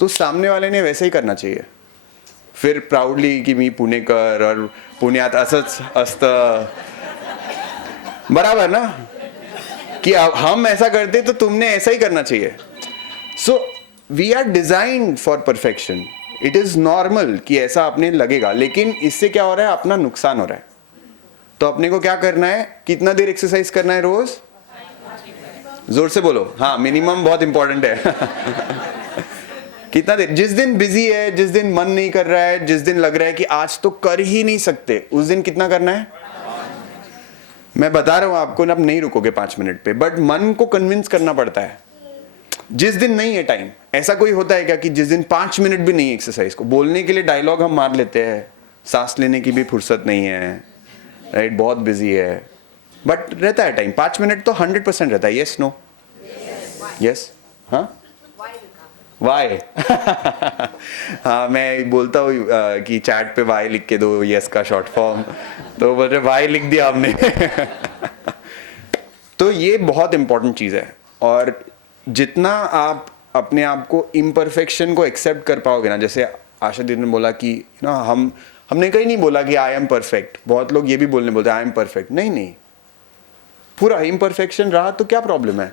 तो सामने वाले ने वैसे ही करना चाहिए. फिर प्राउडली की मी पुणेकर और पुण्यात असंच असतं, बराबर ना? कि हम ऐसा करते तो तुमने ऐसा ही करना चाहिए. So we are designed for perfection. It is normal कि ऐसा अपने लगेगा, लेकिन इससे क्या हो रहा है? अपना नुकसान हो रहा है. तो अपने को क्या करना है? कितना देर एक्सरसाइज करना है रोज? जोर से बोलो, हाँ मिनिमम बहुत इंपॉर्टेंट है। कितना देर, जिस दिन बिजी है, जिस दिन मन नहीं कर रहा है, जिस दिन लग रहा है कि आज तो कर ही नहीं सकते, उस दिन कितना करना है? मैं बता रहा हूं आपको ना, आप नहीं रुकोगे 5 मिनट पे, बट मन को कन्विंस करना पड़ता है। जिस दिन नहीं है टाइम, ऐसा कोई होता है क्या कि जिस दिन 5 मिनट भी नहीं एक्सरसाइज को, बोलने के लिए डायलॉग हम मार लेते हैं, सांस लेने की भी फुर्सत नहीं है, राइट, बहुत बिजी है, बट रहता है टाइम 5 मिनट तो 100% रहता है। Yes no? यस, हाँ, वाई। हाँ, मैं बोलता हूँ कि चैट पे वाई लिख के दो, यस का शॉर्ट फॉर्म, तो बोल रहे वाई लिख दिया आपने। तो ये बहुत इंपॉर्टेंट चीज़ है, और जितना आप अपने आप को इम्परफेक्शन को एक्सेप्ट कर पाओगे ना, जैसे आशा दीदी ने बोला कि ना हमने कहीं नहीं बोला कि आई एम परफेक्ट, बहुत लोग ये भी बोलने बोलते हैं आई एम परफेक्ट, नहीं, पूरा इम्परफेक्शन रहा तो क्या प्रॉब्लम है?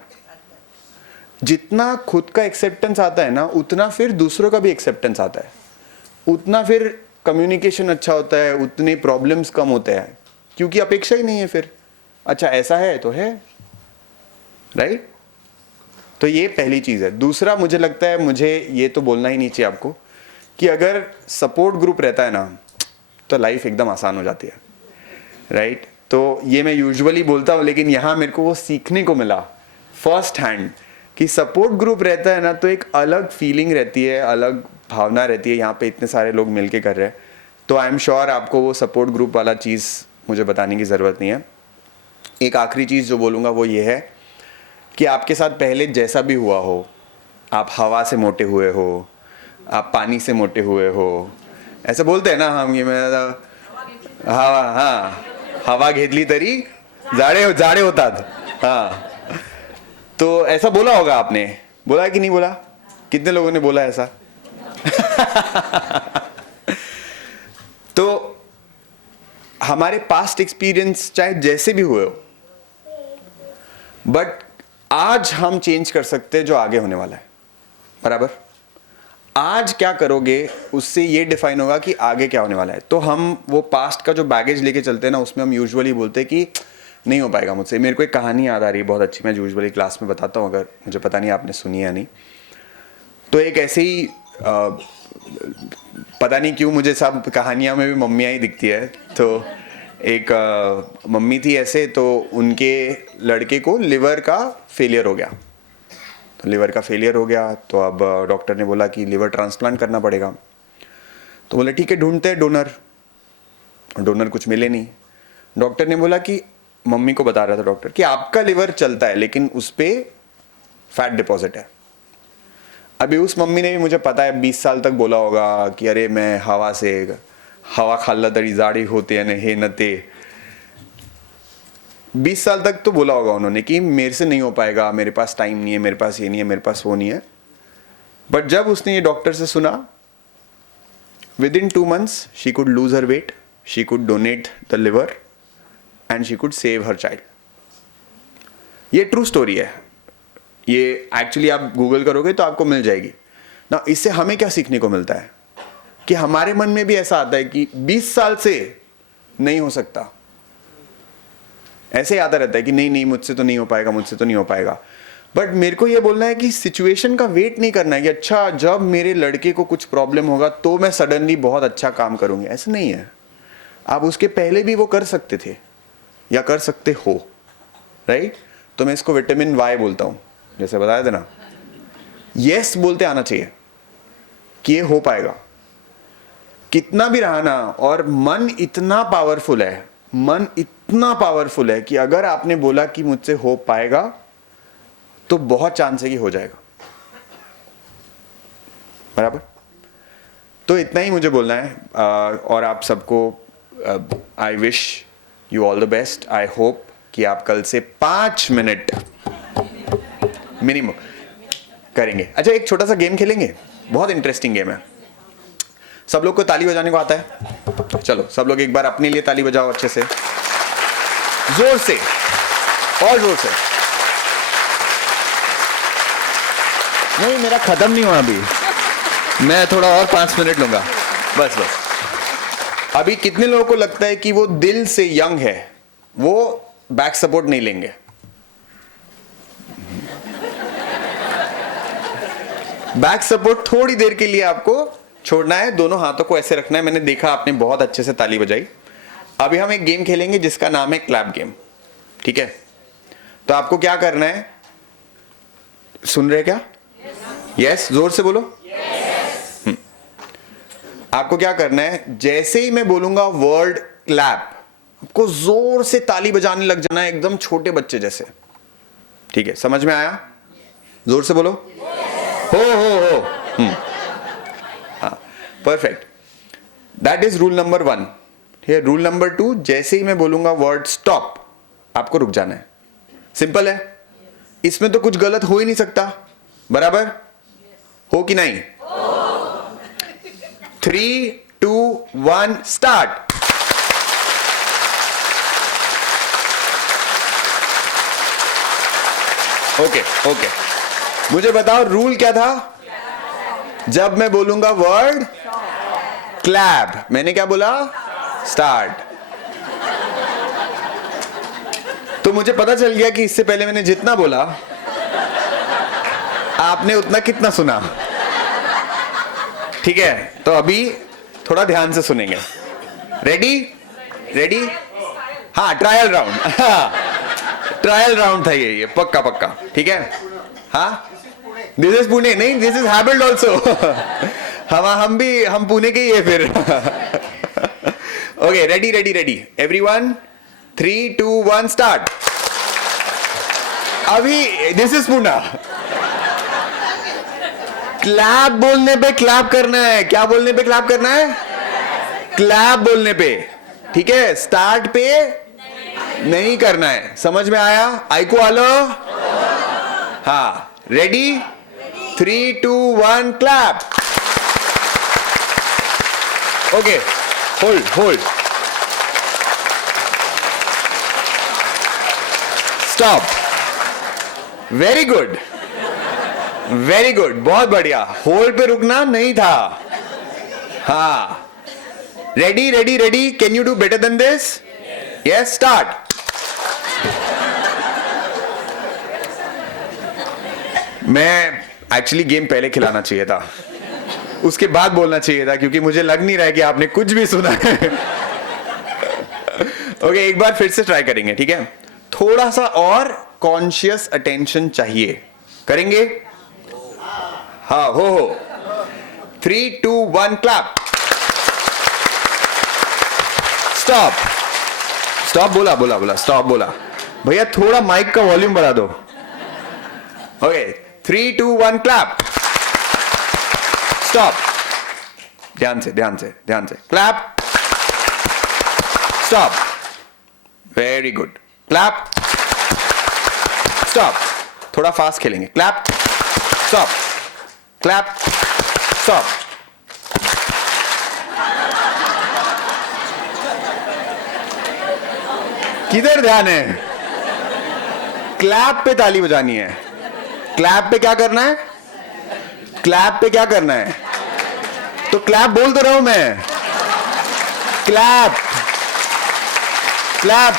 जितना खुद का एक्सेप्टेंस आता है ना, उतना फिर दूसरों का भी एक्सेप्टेंस आता है, उतना फिर कम्युनिकेशन अच्छा होता है, उतने प्रॉब्लम्स कम होते हैं, क्योंकि अपेक्षा ही नहीं है फिर। अच्छा ऐसा है तो है, राइट? तो ये पहली चीज़ है। दूसरा, मुझे लगता है, मुझे ये तो बोलना ही नहीं चाहिए आपको, कि अगर सपोर्ट ग्रुप रहता है ना, तो लाइफ एकदम आसान हो जाती है, राइट? तो ये मैं यूजुअली बोलता हूँ, लेकिन यहाँ मेरे को वो सीखने को मिला फर्स्ट हैंड कि सपोर्ट ग्रुप रहता है ना, तो एक अलग फीलिंग रहती है, अलग भावना रहती है। यहाँ पे इतने सारे लोग मिलके कर रहे हैं, तो आई एम श्योर आपको वो सपोर्ट ग्रुप वाला चीज़ मुझे बताने की ज़रूरत नहीं है। एक आखिरी चीज़ जो बोलूँगा वो ये है कि आपके साथ पहले जैसा भी हुआ हो, आप हवा से मोटे हुए हो, आप पानी से मोटे हुए हो, ऐसे बोलते हैं ना हम, ये मैं हवा, हाँ, हवा घेतली तरी जाड़े होतात, हाँ, तो ऐसा बोला होगा आपने, बोला कि नहीं बोला? कितने लोगों ने बोला ऐसा? तो हमारे पास्ट एक्सपीरियंस चाहे जैसे भी हुए हो, बट आज हम चेंज कर सकते हैं जो आगे होने वाला है, बराबर? आज क्या करोगे उससे ये डिफाइन होगा कि आगे क्या होने वाला है। तो हम वो पास्ट का जो बैगेज लेके चलते हैं ना, उसमें हम यूजुअली बोलते हैं कि नहीं हो पाएगा मुझसे। मेरे को एक कहानी याद आ रही है बहुत अच्छी, मैं यूजुअली क्लास में बताता हूँ, अगर, मुझे पता नहीं आपने सुनी या नहीं। तो एक ऐसे ही पता नहीं क्यों मुझे सब कहानियाँ में भी मम्मियाँ ही दिखती है। तो एक मम्मी थी ऐसे, तो उनके लड़के को लिवर का फेलियर हो गया। तो लिवर का फेलियर हो गया, तो अब डॉक्टर ने बोला कि लिवर ट्रांसप्लांट करना पड़ेगा। तो बोले ठीक है, ढूंढते हैं डोनर कुछ मिले नहीं। डॉक्टर ने बोला कि, मम्मी को बता रहा था डॉक्टर कि आपका लिवर चलता है लेकिन उस पर फैट डिपॉजिट है। अभी उस मम्मी ने भी, मुझे पता है, 20 साल तक बोला होगा कि अरे मैं हवा खाल्ला तरी जाड़ी होते हैं हे नते। 20 साल तक तो बोला होगा उन्होंने कि मेरे से नहीं हो पाएगा, मेरे पास टाइम नहीं है, मेरे पास ये नहीं है, मेरे पास वो नहीं है। बट जब उसने ये डॉक्टर से सुना, within 2 months she could lose her weight, she could donate the liver and she could save her child. ये ट्रू स्टोरी है, ये एक्चुअली आप गूगल करोगे तो आपको मिल जाएगी ना। इससे हमें क्या सीखने को मिलता है कि हमारे मन में भी ऐसा आता है कि 20 साल से नहीं हो सकता, ऐसे आता रहता है कि नहीं मुझसे तो नहीं हो पाएगा, मुझसे तो नहीं हो पाएगा। बट मेरे को ये बोलना है कि सिचुएशन का वेट नहीं करना है कि अच्छा जब मेरे लड़के को कुछ प्रॉब्लम होगा तो मैं सडनली बहुत अच्छा काम करूंगी, ऐसा नहीं है। आप उसके पहले भी वो कर सकते थे या कर सकते हो, राइट? तो मैं इसको विटामिन वाई बोलता हूं, जैसे बताया था ना, यस बोलते आना चाहिए कि ये हो पाएगा, कितना भी रहा ना। और मन इतना पावरफुल है कि अगर आपने बोला कि मुझसे हो पाएगा तो बहुत चांस है कि हो जाएगा, बराबर? तो इतना ही मुझे बोलना है। और आप सबको I wish you all the best. I hope कि आप कल से 5 मिनट मिनिमम करेंगे। अच्छा, एक छोटा सा गेम खेलेंगे, बहुत इंटरेस्टिंग गेम है। सब लोग को ताली बजाने को आता है? चलो सब लोग एक बार अपने लिए ताली बजाओ, अच्छे से, जोर से, और जोर से। नहीं, मेरा खत्म नहीं हुआ अभी, मैं थोड़ा और 5 मिनट लूंगा, बस। अभी कितने लोगों को लगता है कि वो दिल से यंग है, वो बैक सपोर्ट नहीं लेंगे? बैक सपोर्ट थोड़ी देर के लिए आपको छोड़ना है, दोनों हाथों को ऐसे रखना है। मैंने देखा आपने बहुत अच्छे से ताली बजाई। अभी हम एक गेम खेलेंगे जिसका नाम है क्लैप गेम, ठीक है? तो आपको क्या करना है, सुन रहे क्या? यस, जोर से बोलो। आपको क्या करना है, जैसे ही मैं बोलूंगा वर्ड क्लैप, आपको जोर से ताली बजाने लग जाना है, एकदम छोटे बच्चे जैसे, ठीक है? समझ में आया? जोर से बोलो। हो हाँ, perfect. That is rule number 1। ठीक है, रूल नंबर 2, जैसे ही मैं बोलूंगा वर्ड स्टॉप, आपको रुक जाना है। सिंपल है, इसमें तो कुछ गलत हो ही नहीं सकता, बराबर? हो कि नहीं? 3, 2, 1 स्टार्ट। ओके ओके, मुझे बताओ रूल क्या था? जब मैं बोलूंगा वर्ड क्लैप, मैंने क्या बोला? स्टार्ट। तो मुझे पता चल गया कि इससे पहले मैंने जितना बोला आपने उतना कितना सुना, ठीक है? तो अभी थोड़ा ध्यान से सुनेंगे। रेडी? रेडी? हाँ, ट्रायल राउंड। ट्रायल राउंड था ये पक्का पक्का, ठीक है? हाँ, दिस इज पुणे, नहीं दिस इज हैबिल्ड ऑल्सो। हम पुणे के ही है फिर। Okay, ready ready ready everyone, 3, 2, 1 start. अभी दिस इज पुणे। क्लैप बोलने पे क्लैप करना है। क्या बोलने पे क्लैप करना है? क्लैप बोलने पे, ठीक है? स्टार्ट पे नहीं करना है। समझ में आया? आइको आलो। हाँ, ready? 3, 2, 1 clap. Okay, hold hold, stop. Very good, very good, बहुत बढ़िया। होल्ड पे रुकना नहीं था। हाँ, ready ready ready, can you do better than this? Yes, start. मैं एक्चुअली गेम पहले खिलाना चाहिए था, उसके बाद बोलना चाहिए था, क्योंकि मुझे लग नहीं रहा है कि आपने कुछ भी सुना है। ओके, एक बार फिर से ट्राई करेंगे, ठीक है? थोड़ा सा और कॉन्शियस अटेंशन चाहिए। करेंगे? हाँ, हो। 3, 2, 1 क्लैप। स्टॉप। स्टॉप बोला, बोला बोला, स्टॉप बोला। भैया थोड़ा माइक का वॉल्यूम बढ़ा दो। Okay, 3, 2, 1 clap. स्टॉप। ध्यान से ध्यान से ध्यान से। Clap. Stop. Very good. Clap. Stop. थोड़ा फास्ट खेलेंगे। क्लैप। स्टॉप। क्लैप। स्टॉप। किधर ध्यान है? क्लैप पे ताली बजानी है। क्लैप पे क्या करना है? क्लैप पे क्या करना है? तो क्लैप बोल तो रहा हूं मैं। क्लैप। क्लैप।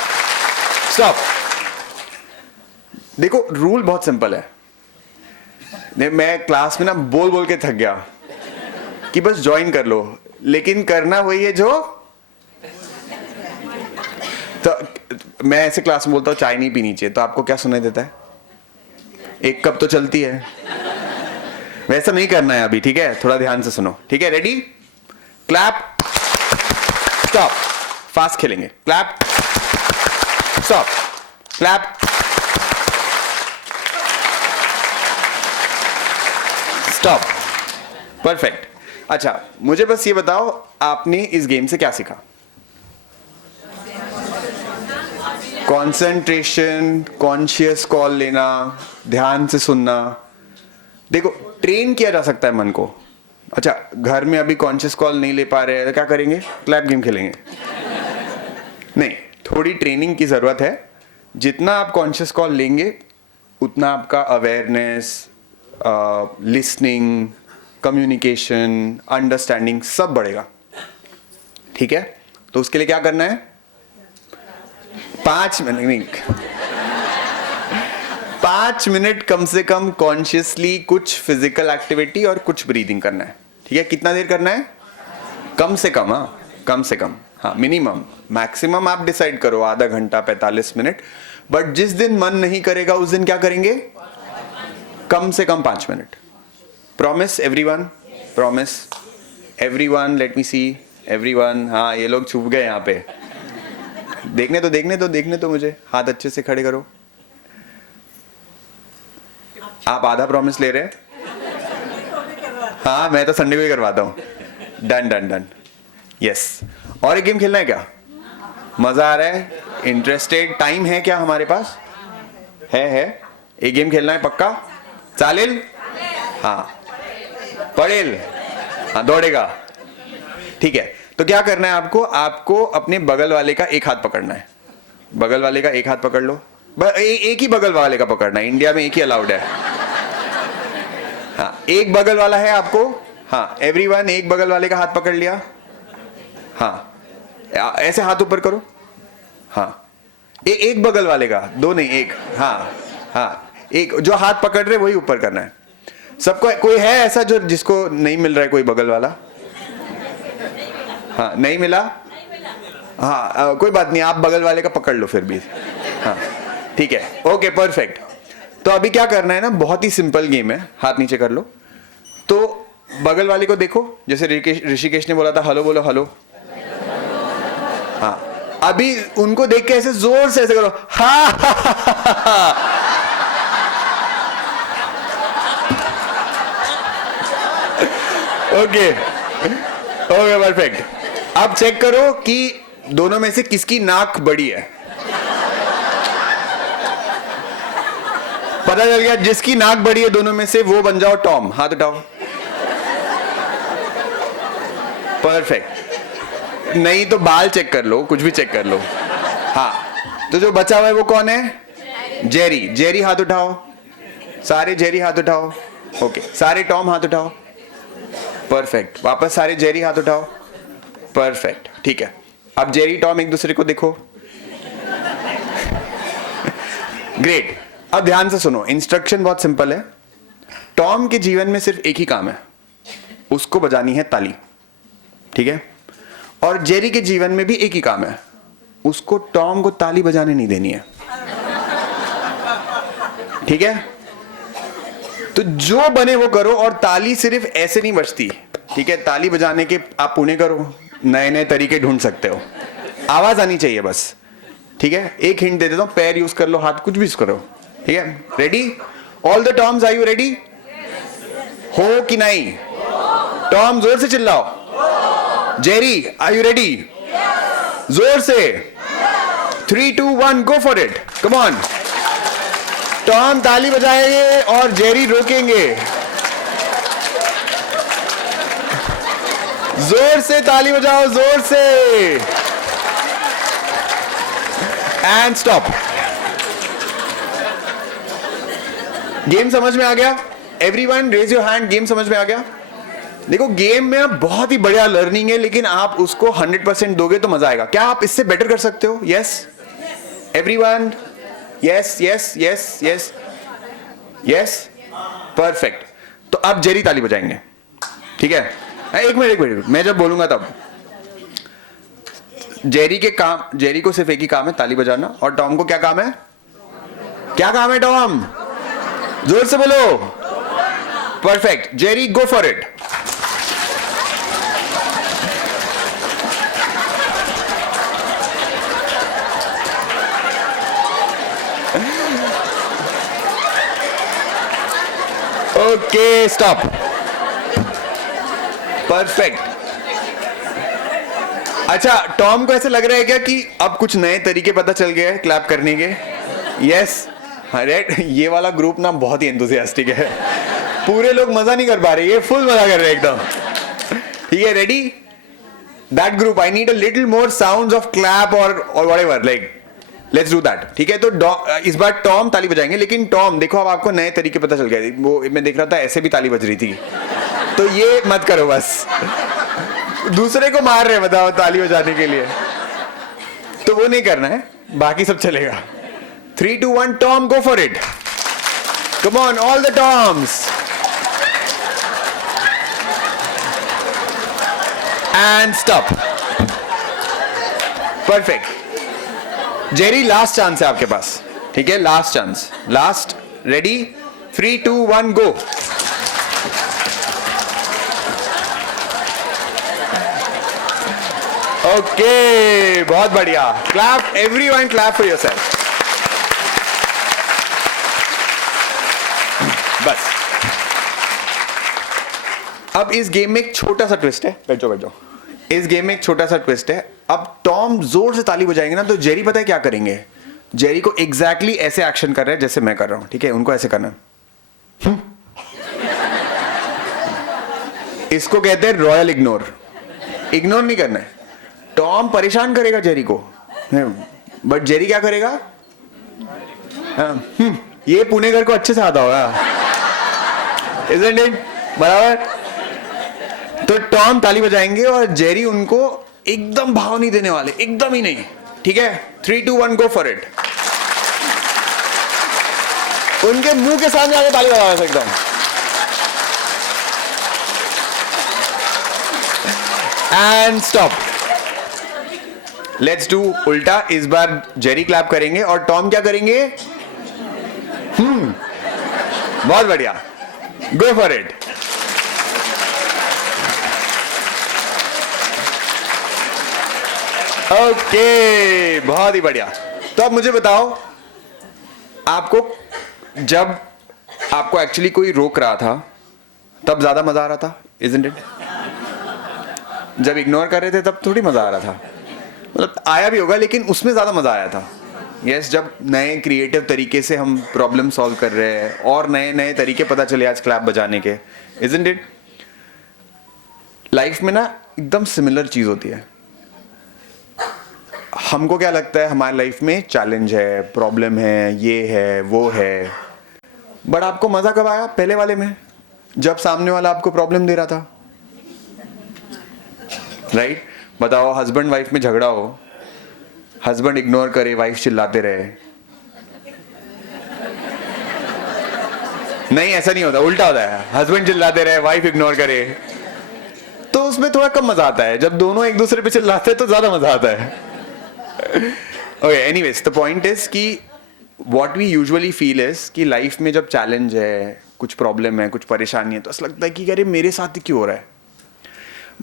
स्टॉप। देखो, रूल बहुत सिंपल है। मैं क्लास में ना बोल बोल के थक गया कि बस ज्वाइन कर लो, लेकिन करना वही है जो, तो मैं ऐसे क्लास में बोलता हूँ चाय नहीं पीनी चाहिए, तो आपको क्या सुनाई देता है? 1 कप तो चलती है। वैसा नहीं करना है अभी, ठीक है? थोड़ा ध्यान से सुनो, ठीक है? रेडी? क्लैप। स्टॉप। फास्ट खेलेंगे। Clap. Stop. Clap. Stop. Perfect. अच्छा, मुझे बस ये बताओ, आपने इस गेम से क्या सीखा? कंसंट्रेशन, कॉन्शियस कॉल लेना, ध्यान से सुनना। देखो, ट्रेन किया जा सकता है मन को। अच्छा, घर में अभी कॉन्शियस कॉल नहीं ले पा रहे हैं तो क्या करेंगे? क्लैप गेम खेलेंगे? नहीं, थोड़ी ट्रेनिंग की जरूरत है। जितना आप कॉन्शियस कॉल लेंगे उतना आपका अवेयरनेस, लिसनिंग, कम्युनिकेशन, अंडरस्टैंडिंग सब बढ़ेगा, ठीक है? तो उसके लिए क्या करना है? 5 5 मिनट कम से कम कॉन्शियसली कुछ फिजिकल एक्टिविटी और कुछ ब्रीदिंग करना है, ठीक है? कितना देर करना है? कम से कम, हाँ, कम से कम, हाँ, मिनिमम। मैक्सिमम आप डिसाइड करो, आधा घंटा, 45 मिनट। बट जिस दिन मन नहीं करेगा उस दिन क्या करेंगे? कम से कम 5 minute. Promise everyone? Promise everyone? Let me see everyone. हाँ, ये लोग छुप गए यहाँ पे। देखने तो मुझे। हाथ अच्छे से खड़े करो। आप आधा प्रॉमिस ले रहे हैं? हाँ, मैं तो संडे को ही करवाता हूँ। Done done done, yes. और एक गेम खेलना है क्या? मजा आ रहा है? इंटरेस्टेड? टाइम है क्या हमारे पास? है। एक गेम खेलना है पक्का? चालेल? हाँ, पड़ेल? हाँ, दौड़ेगा। ठीक है, तो क्या करना है आपको? आपको अपने बगल वाले का एक हाथ पकड़ना है। बगल वाले का एक हाथ पकड़ लो। एक ही बगल वाले का पकड़ना है, इंडिया में एक ही अलाउड है। हाँ, एक बगल वाला है आपको। हाँ, एवरीवन एक बगल वाले का हाथ पकड़ लिया। हाँ, ऐसे हाथ ऊपर करो। हाँ, एक बगल वाले का, दो नहीं, एक। हाँ, एक जो हाथ पकड़ रहे वही ऊपर करना है सबको। कोई है ऐसा जो जिसको नहीं मिल रहा है कोई बगल वाला? हाँ, नहीं मिला? हाँ, कोई बात नहीं, आप बगल वाले का पकड़ लो फिर भी। हाँ, ठीक है, ओके, परफेक्ट। तो अभी क्या करना है ना, बहुत ही सिंपल गेम है। हाथ नीचे कर लो। तो बगल वाले को देखो, जैसे ऋषिकेश ने बोला था, हेलो बोलो, हेलो। हाँ, अभी उनको देख के ऐसे जोर से ऐसे करो, हा। Okay, perfect. अब चेक करो कि दोनों में से किसकी नाक बड़ी है। पता चल गया, जिसकी नाक बड़ी है दोनों में से वो बन जाओ टॉम। हाथ उठाओ। परफेक्ट। नहीं तो बाल चेक कर लो, कुछ भी चेक कर लो। हाँ, तो जो बचा हुआ है वो कौन है? जेरी। जेरी हाथ उठाओ। सारे जेरी हाथ उठाओ। ओके, सारे टॉम हाथ उठाओ। परफेक्ट। वापस सारे जेरी हाथ उठाओ। परफेक्ट, ठीक है। अब जेरी टॉम एक दूसरे को देखो। ग्रेट। अब ध्यान से सुनो, इंस्ट्रक्शन बहुत सिंपल है। टॉम के जीवन में सिर्फ एक ही काम है, उसको बजानी है ताली, ठीक है? और जेरी के जीवन में भी एक ही काम है, उसको टॉम को ताली बजाने नहीं देनी है, ठीक है? तो जो बने वो करो। और ताली सिर्फ ऐसे नहीं बजती, ठीक है? ताली बजाने के आप पुणे करो, नए नए तरीके ढूंढ सकते हो। आवाज आनी चाहिए बस, ठीक है? एक हिंट दे देता हूं, पैर यूज कर लो, हाथ कुछ भी करो, ठीक है? Ready? All the Toms, are you ready? हो कि नहीं? टॉम जोर से चिल्लाओ। Jerry, are you ready? जोर से। 3, 2, 1, go for it, come on. Tom ताली बजाएंगे और जेरी रोकेंगे। जोर से ताली बजाओ, जोर से। And stop. गेम समझ में आ गया? Everyone raise your hand. Game समझ में आ गया? देखो, गेम में बहुत ही बढ़िया लर्निंग है, लेकिन आप उसको 100% दोगे तो मजा आएगा। क्या आप इससे बेटर कर सकते हो? Yes everyone? Yes yes yes yes yes, perfect. तो अब जेरी ताली बजाएंगे, ठीक है? एक मिनट, मैं जब बोलूंगा तब। जेरी को सिर्फ एक ही काम है, ताली बजाना। और टॉम को क्या काम है? क्या काम है टॉम? जोर से बोलो। Perfect. Jerry, go for it. Okay, stop. Perfect. अच्छा, टॉम को ऐसे लग रहा है क्या कि अब कुछ नए तरीके पता चल गए हैं क्लैप करने के? Yes, right. ये वाला ग्रुप ना बहुत ही एंथुसियास्टिक है, पूरे लोग मजा नहीं कर पा रहे, ये फुल मजा कर रहे हैं एकदम, ठीक है? Ready? That group, I need a little more sounds of clap और whatever, like let's do that, ठीक है? तो इस बार टॉम ताली बजाएंगे, लेकिन टॉम देखो, अब आपको नए तरीके पता चल गए। वो मैं देख रहा था ऐसे भी ताली बज रही थी, तो ये मत करो बस। दूसरे को मार रहे बताओ ताली बजाने के लिए, तो वो नहीं करना है, बाकी सब चलेगा। 3, 2, 1, Tom, go for it. Come on, all the Toms. And stop. Perfect. Jerry, last chance है आपके पास, ठीक है? Last chance, last. रेडी? 3, 2, 1, गो. ओके, बहुत बढ़िया. Clap, everyone clap for yourself. बस. अब इस गेम में एक छोटा सा ट्विस्ट है. बैठो बैठो. इस गेम में एक छोटा सा ट्विस्ट है. अब टॉम जोर से ताली बजाएंगे ना, तो जेरी पता है क्या करेंगे? जेरी को एग्जैक्टली ऐसे एक्शन कर रहे हैं जैसे मैं कर रहा हूं, ठीक है? उनको ऐसे करना है. इसको कहते हैं रॉयल इग्नोर. इग्नोर नहीं करना है. टॉम परेशान करेगा जेरी को, बट जेरी क्या करेगा? ये पुणेकर को अच्छे से आता होगा. Isn't it? बराबर. तो टॉम ताली बजाएंगे और जेरी उनको एकदम भाव नहीं देने वाले, एकदम ही नहीं, ठीक है? 3, 2, 1, गो फॉर इट. उनके मुंह के सामने आके ताली बजा एकदम. And stop. लेट्स डू उल्टा. इस बार जेरी क्लैप करेंगे और टॉम क्या करेंगे? बहुत बढ़िया. गो फॉर इट. ओके, बहुत ही बढ़िया. तो अब मुझे बताओ, आपको जब आपको एक्चुअली कोई रोक रहा था तब ज्यादा मजा आ रहा था, isn't it? जब इग्नोर कर रहे थे तब थोड़ी मजा आ रहा था. मतलब आया भी होगा, लेकिन उसमें ज्यादा मजा आया था. यस, जब नए क्रिएटिव तरीके से हम प्रॉब्लम सॉल्व कर रहे हैं और नए नए तरीके पता चले आज क्लैप बजाने के, isn't it? लाइफ में ना एकदम सिमिलर चीज होती है. हमको क्या लगता है हमारी लाइफ में चैलेंज है, प्रॉब्लम है, ये है, वो है. बट आपको मजा कब आया? पहले वाले में, जब सामने वाला आपको प्रॉब्लम दे रहा था, राइट? बताओ, हस्बैंड वाइफ में झगड़ा हो, हस्बैंड इग्नोर करे, वाइफ चिल्लाते रहे. नहीं, ऐसा नहीं होता, उल्टा होता है. हस्बैंड चिल्लाते रहे, वाइफ इग्नोर करे, तो उसमें थोड़ा कम मजा आता है. जब दोनों एक दूसरे पे चिल्लाते हैं तो ज्यादा मजा आता है. Okay, anyways, the point is कि what we usually feel is कि लाइफ में जब चैलेंज है, कुछ प्रॉब्लम है, कुछ परेशानी है, तो ऐसा लगता है कि अरे मेरे साथ ही क्यों हो रहा है.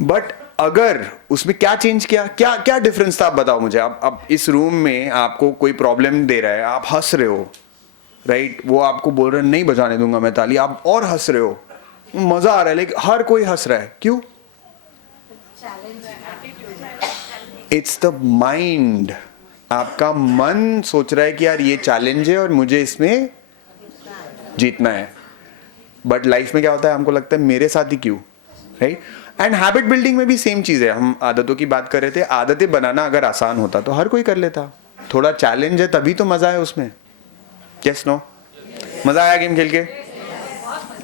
बट अगर उसमें क्या चेंज किया, क्या क्या डिफरेंस था, आप बताओ मुझे. अब इस रूम में आपको कोई प्रॉब्लम दे रहा है, आप हंस रहे हो, राइट? वो आपको बोल रहे हैं नहीं बजाने दूंगा मैं ताली, आप और हंस रहे हो, मजा आ रहा है. लेकिन हर कोई हंस रहा है, क्यों? It's the mind. आपका मन सोच रहा है कि यार ये चैलेंज है और मुझे इसमें जीतना है. बट लाइफ में क्या होता है, हमको लगता है मेरे साथ ही क्यों, राइट? एंड हैबिट बिल्डिंग में भी सेम चीज है. हम आदतों की बात कर रहे थे. आदतें बनाना अगर आसान होता तो हर कोई कर लेता. थोड़ा चैलेंज है तभी तो मजा है उसमें. Yes, no? मजा आया गेम खेल के?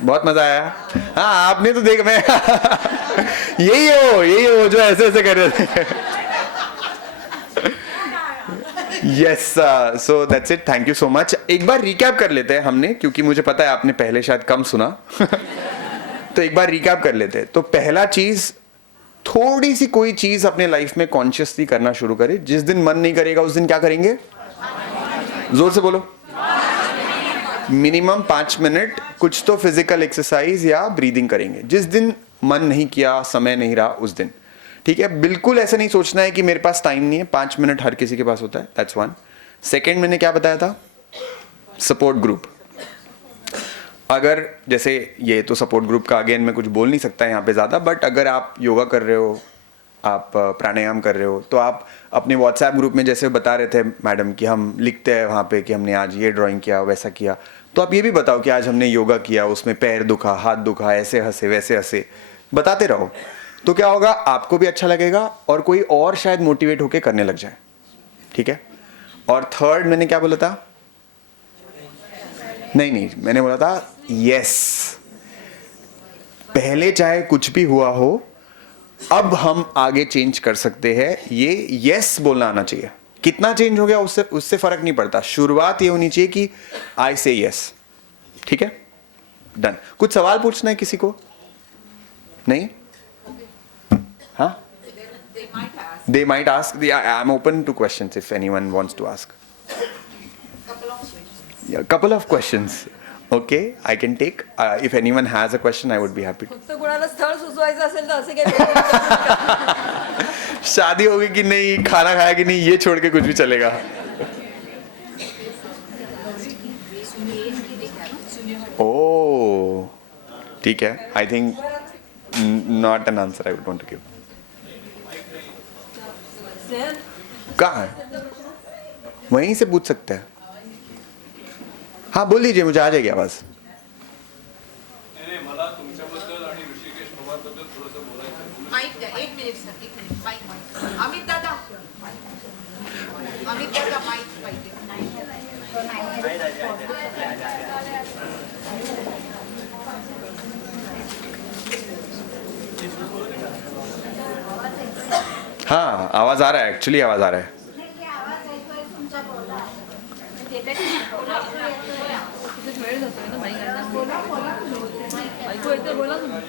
बहुत मजा आया. हाँ, आपने तो देख, मैं यही हो जो ऐसे ऐसे कर रहे थे. Yes, so that's it. Thank you so much. एक बार रिकैप कर लेते हैं हमने, क्योंकि मुझे पता है आपने पहले शायद कम सुना. तो एक बार रिकैप कर लेते हैं. तो पहला चीज, थोड़ी सी कोई चीज अपने लाइफ में कॉन्शियसली करना शुरू करें. जिस दिन मन नहीं करेगा उस दिन क्या करेंगे? जोर से बोलो. मिनिमम 5 मिनट कुछ तो फिजिकल एक्सरसाइज या ब्रीदिंग करेंगे. जिस दिन मन नहीं किया, समय नहीं रहा, उस दिन, ठीक है? बिल्कुल ऐसा नहीं सोचना है कि मेरे पास टाइम नहीं है. 5 मिनट हर किसी के पास होता है. That's one. सेकेंड, मैंने क्या बताया था? Support group. अगर जैसे ये तो सपोर्ट ग्रुप का अगेन मैं कुछ बोल नहीं सकता यहाँ पे ज़्यादा, बट अगर आप योगा कर रहे हो, आप प्राणायाम कर रहे हो, तो आप अपने व्हाट्सएप ग्रुप में जैसे बता रहे थे मैडम कि हम लिखते हैं वहाँ पे कि हमने आज ये ड्राइंग किया, वैसा किया, तो आप ये भी बताओ कि आज हमने योगा किया, उसमें पैर दुखा, हाथ दुखा, ऐसे हंसे वैसे हंसे. बताते रहो. तो क्या होगा, आपको भी अच्छा लगेगा और कोई और शायद मोटिवेट होके करने लग जाए. ठीक है? और थर्ड मैंने क्या बोला था? नहीं, मैंने बोला था यस. पहले चाहे कुछ भी हुआ हो, अब हम आगे चेंज कर सकते हैं. ये यस बोलना आना चाहिए. कितना चेंज हो गया उससे फर्क नहीं पड़ता. शुरुआत ये होनी चाहिए कि आई से यस. ठीक है, डन. कुछ सवाल पूछना है किसी को? नहीं? हाँ? They might ask. I'm open to questions if anyone wants to ask. Yeah, couple of questions. Okay, I can take. If anyone has a question, I would be happy. फक्त कोणाला स्थळ सुचवायचं असेल तर असे काही शादी होगी कि नहीं, खाना खाया कि नहीं, ये छोड़ के कुछ भी चलेगा. Oh, ठीक है. I think not an answer I would want to give. कहाँ है? वहीं से पूछ सकते हैं. हाँ बोल दीजिए, मुझे आ जाएगी आवाज. मला तुमच्याबद्दल आणि ऋषिकेश पवारबद्दल थोडंसं बोलायचं आहे. माईक द्या, एक मिनिट सर, एक मिनिट. माईक. अमित दादा, अमित दादा, माईक पाहिजे. हाँ आवाज आ रहा है, एक्चुअली आवाज आ रहा है. ऐकू येते बोला तुम्ही.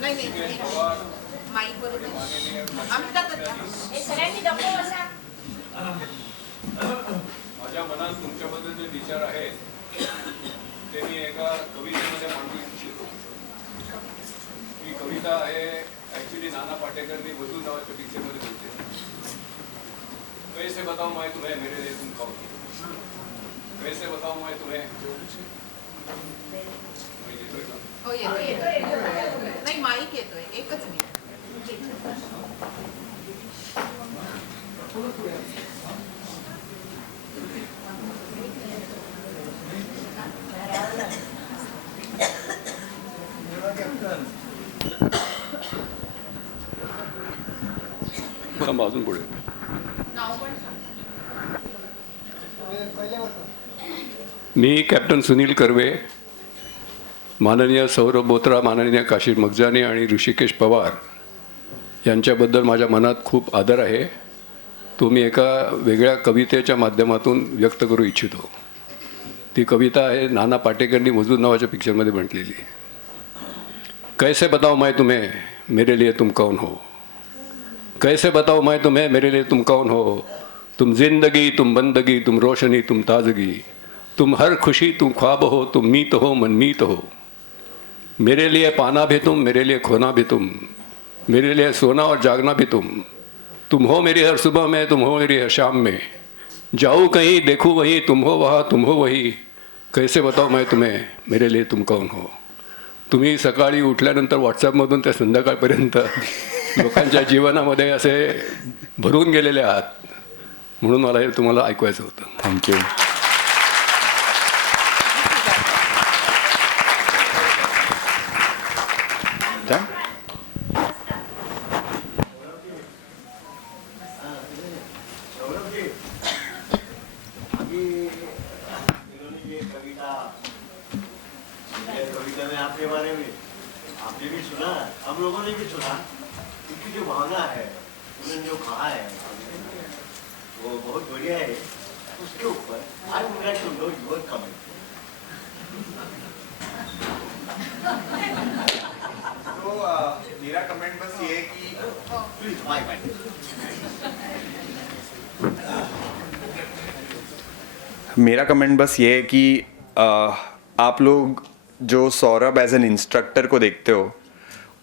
नाही नाही, माईक वर अमित दादा द्या. माझ्या मनात तुमच्याबद्दल जे विचार आहेत ते मी एका कवितेमध्ये मांडू इच्छितो. ही कविता आहे ॲक्च्युली नाना पाटेकरनी वधू नावाच्या पिक्चरमध्ये बोलते. कैसे बताऊं मैं तुम्हें मेरे लिए तुम कौन हो. कैसे बताऊं मैं तुम्हें. हो येतोय. नाही माईक येतोय, एकच मिनिट. अजून पुढे नाव पण सांग. मी कॅप्टन सुनील कर्वे, माननीय सौरभ बोत्रा, माननीय काशीर मगजानी आणि ऋषिकेश पवार यांच्याबद्दल माझ्या मनात खूप आदर आहे. तो मी एका वेगळ्या कवितेच्या माध्यमातून व्यक्त करू इच्छितो. ती कविता आहे नाना पाटेकरनी मजूर नावाच्या पिक्चरमध्ये म्हटलेली. कैसे बताऊं मैं तुम्हें मेरे लिए तुम कौन हो. कैसे बताऊं मैं तुम्हें मेरे लिए तुम कौन हो. तुम जिंदगी, तुम बंदगी, तुम रोशनी, तुम ताजगी, तुम हर खुशी, तुम ख्वाब हो, तुम मीत हो, मनमीत हो. मेरे लिए पाना भी तुम, मेरे लिए खोना भी तुम, मेरे लिए सोना और जागना भी तुम. तुम हो मेरी हर सुबह में, तुम हो मेरी हर शाम में. जाऊँ कहीं देखूँ वहीं, तुम हो वहाँ, तुम हो वही. कैसे बताऊं मैं तुम्हें मेरे लिए तुम कौन हो. तुम्ही सकाळी उठल्यानंतर व्हॉट्सॲपमधून त्या संध्याकाळपर्यंत लोकांच्या जीवनामध्ये असे भरून गेलेले आहात, म्हणून मला हे तुम्हाला ऐकवायचं होतं. थँक्यू. कविता में आपके बारे में आपने भी सुना, हम लोगों ने भी सुना. उनकी जो भावना है, उन्होंने जो कहा है वो बहुत बढ़िया है. उसके ऊपर I would like to know your comment. तो मेरा कमेंट बस ये है कि प्लीज माय माइंड. मेरा कमेंट बस ये है कि आप लोग जो सौरभ एज एन इंस्ट्रक्टर को देखते हो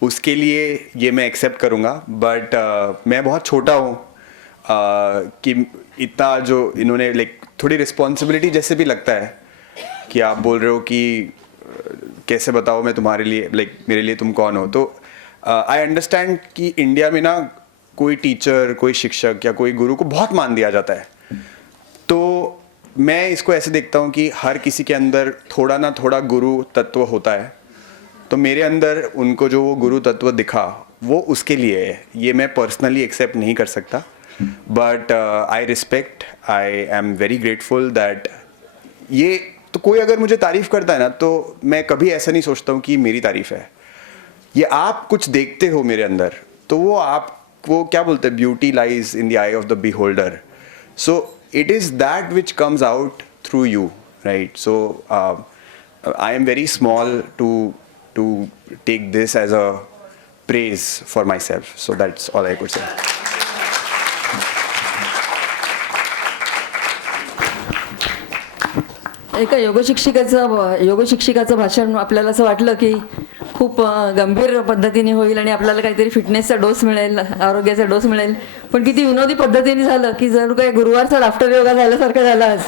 उसके लिए ये मैं एक्सेप्ट करूँगा, बट मैं बहुत छोटा हूँ कि इतना जो इन्होंने लाइक थोड़ी रिस्पॉन्सिबिलिटी जैसे भी लगता है कि आप बोल रहे हो कि कैसे बताओ मैं तुम्हारे लिए लाइक मेरे लिए तुम कौन हो. तो आई अंडरस्टैंड कि इंडिया में ना कोई टीचर, कोई शिक्षक या कोई गुरु को बहुत मान दिया जाता है. तो मैं इसको ऐसे देखता हूँ कि हर किसी के अंदर थोड़ा ना थोड़ा गुरु तत्व होता है. तो मेरे अंदर उनको जो वो गुरु तत्व दिखा वो उसके लिए है. ये मैं पर्सनली एक्सेप्ट नहीं कर सकता, but I respect, I am very grateful that ये. तो कोई अगर मुझे तारीफ़ करता है ना तो मैं कभी ऐसा नहीं सोचता हूँ कि मेरी तारीफ़ है. ये आप कुछ देखते हो मेरे अंदर, तो वो क्या बोलते हैं, beauty lies in the I of the beholder. So it is that which comes out through you, right? So I am very small to take this as a praise for myself. So that's all I could say. एका योगशिक्षिकाचं भाषण आपल्याला असं वाटलं की खूप गंभीर पद्धतीने होईल आणि आपल्याला काहीतरी फिटनेसचा डोस मिळेल, आरोग्याचा डोस मिळेल. पण किती विनोदी पद्धतीने झालं की जर काही गुरुवारचा लाफ्टर योगा झाल्यासारखं झालं आज.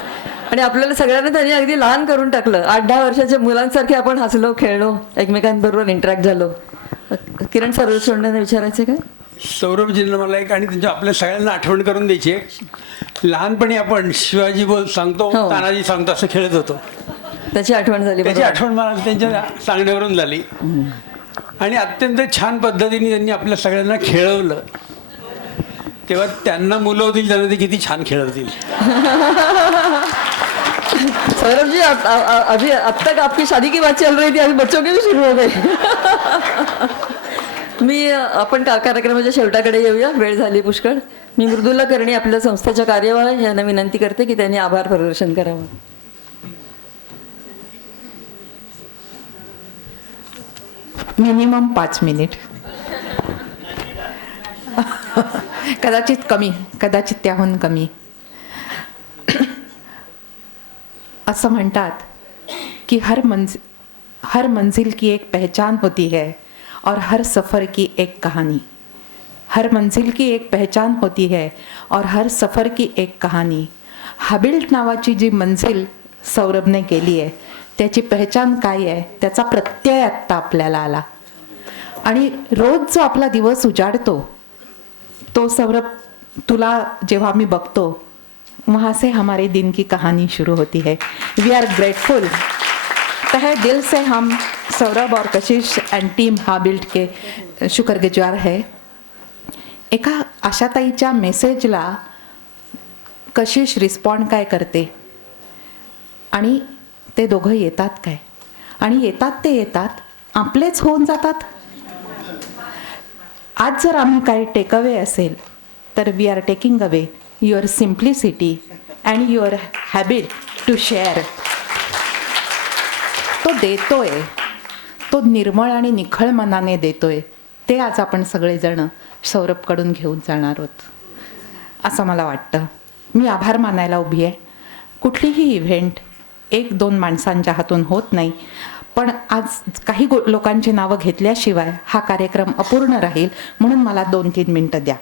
आणि आपल्याला सगळ्यांना त्यांनी अगदी लहान करून टाकलं. 8-10 वर्षाच्या मुलांसारखे आपण हसलो, खेळलो, एकमेकांबरोबर इंटरॅक्ट झालो. किरण सर्वेश्वरांना विचारायचं काय? सौरभजींना मला एक आणि त्यांच्या आपल्या सगळ्यांना आठवण करून द्यायची आहे. लहानपणी आपण शिवाजी बोल सांगतो, हो. तानाजी सांगतो असं खेळत होतो. त्याची आठवण झाली. त्याची बरोबर. आठवण मला त्यांच्या सांगण्यावरून झाली. आणि अत्यंत छान पद्धतीने त्यांनी आपल्या सगळ्यांना खेळवलं. तेव्हा त्यांना मुलं होतील, त्यांना ते किती छान खेळवतील. सौरभ जी, अभी अब तक आपकी शादी की बात चल रही थी, अभी बच्चों की भी शुरू हो गई. मी आपण कार्यक्रमाच्या शेवटाकडे येऊया, वेळ झाली पुष्कळ. मी मृदुला कर्णी आपल्या संस्थेच्या कार्यवाह यांना विनंती करते की त्यांनी आभार प्रदर्शन करावं. Minimum 5 minute. कदाचित कमी, कदाचित त्याहून कमी. असं म्हणतात की हर मंजिल की एक पहचान होती है और हर सफ़र की एक कहानी. हर मंजिल की एक पहचान होती है और हर सफ़र की एक कहानी. हॅबिल्ट नावाची जी मंजिल सौरभने केली आहे त्याची पहचान काय आहे त्याचा प्रत्यय आत्ता आपल्याला आला. आणि रोज जो आपला दिवस उजाडतो तो सौरभ तुला जेव्हा मी बघतो वहाँ से हमारे दिन की कहानी शुरू होती है. We are grateful. तहे दिल से हम सौरभ और कशिश एंड टीम हॅबिल्ट के शुक्रगुजार है. एका आशाताईच्या मेसेजला कशिश रिस्पॉन्ड काय करते आणि ते दोघं येतात काय, आणि येतात ते येतात आपलेच होऊन जातात. आज जर आम्ही काही टेक अवे असेल तर we are taking away your simplicity and your habit to share. तो देतोय, तो निर्मळ आणि निखळ मनाने देतोय. ते आज आपण सगळेजण सौरभकडून घेऊन जाणार आहोत असं मला वाटतं. मी आभार मानायला उभी आहे. कुठलीही इव्हेंट 1-2 माणसांच्या हातून होत नाही. पण आज काही लोकांची नावं घेतल्याशिवाय हा कार्यक्रम अपूर्ण राहील. म्हणून मला 2-3 मिनटं द्या.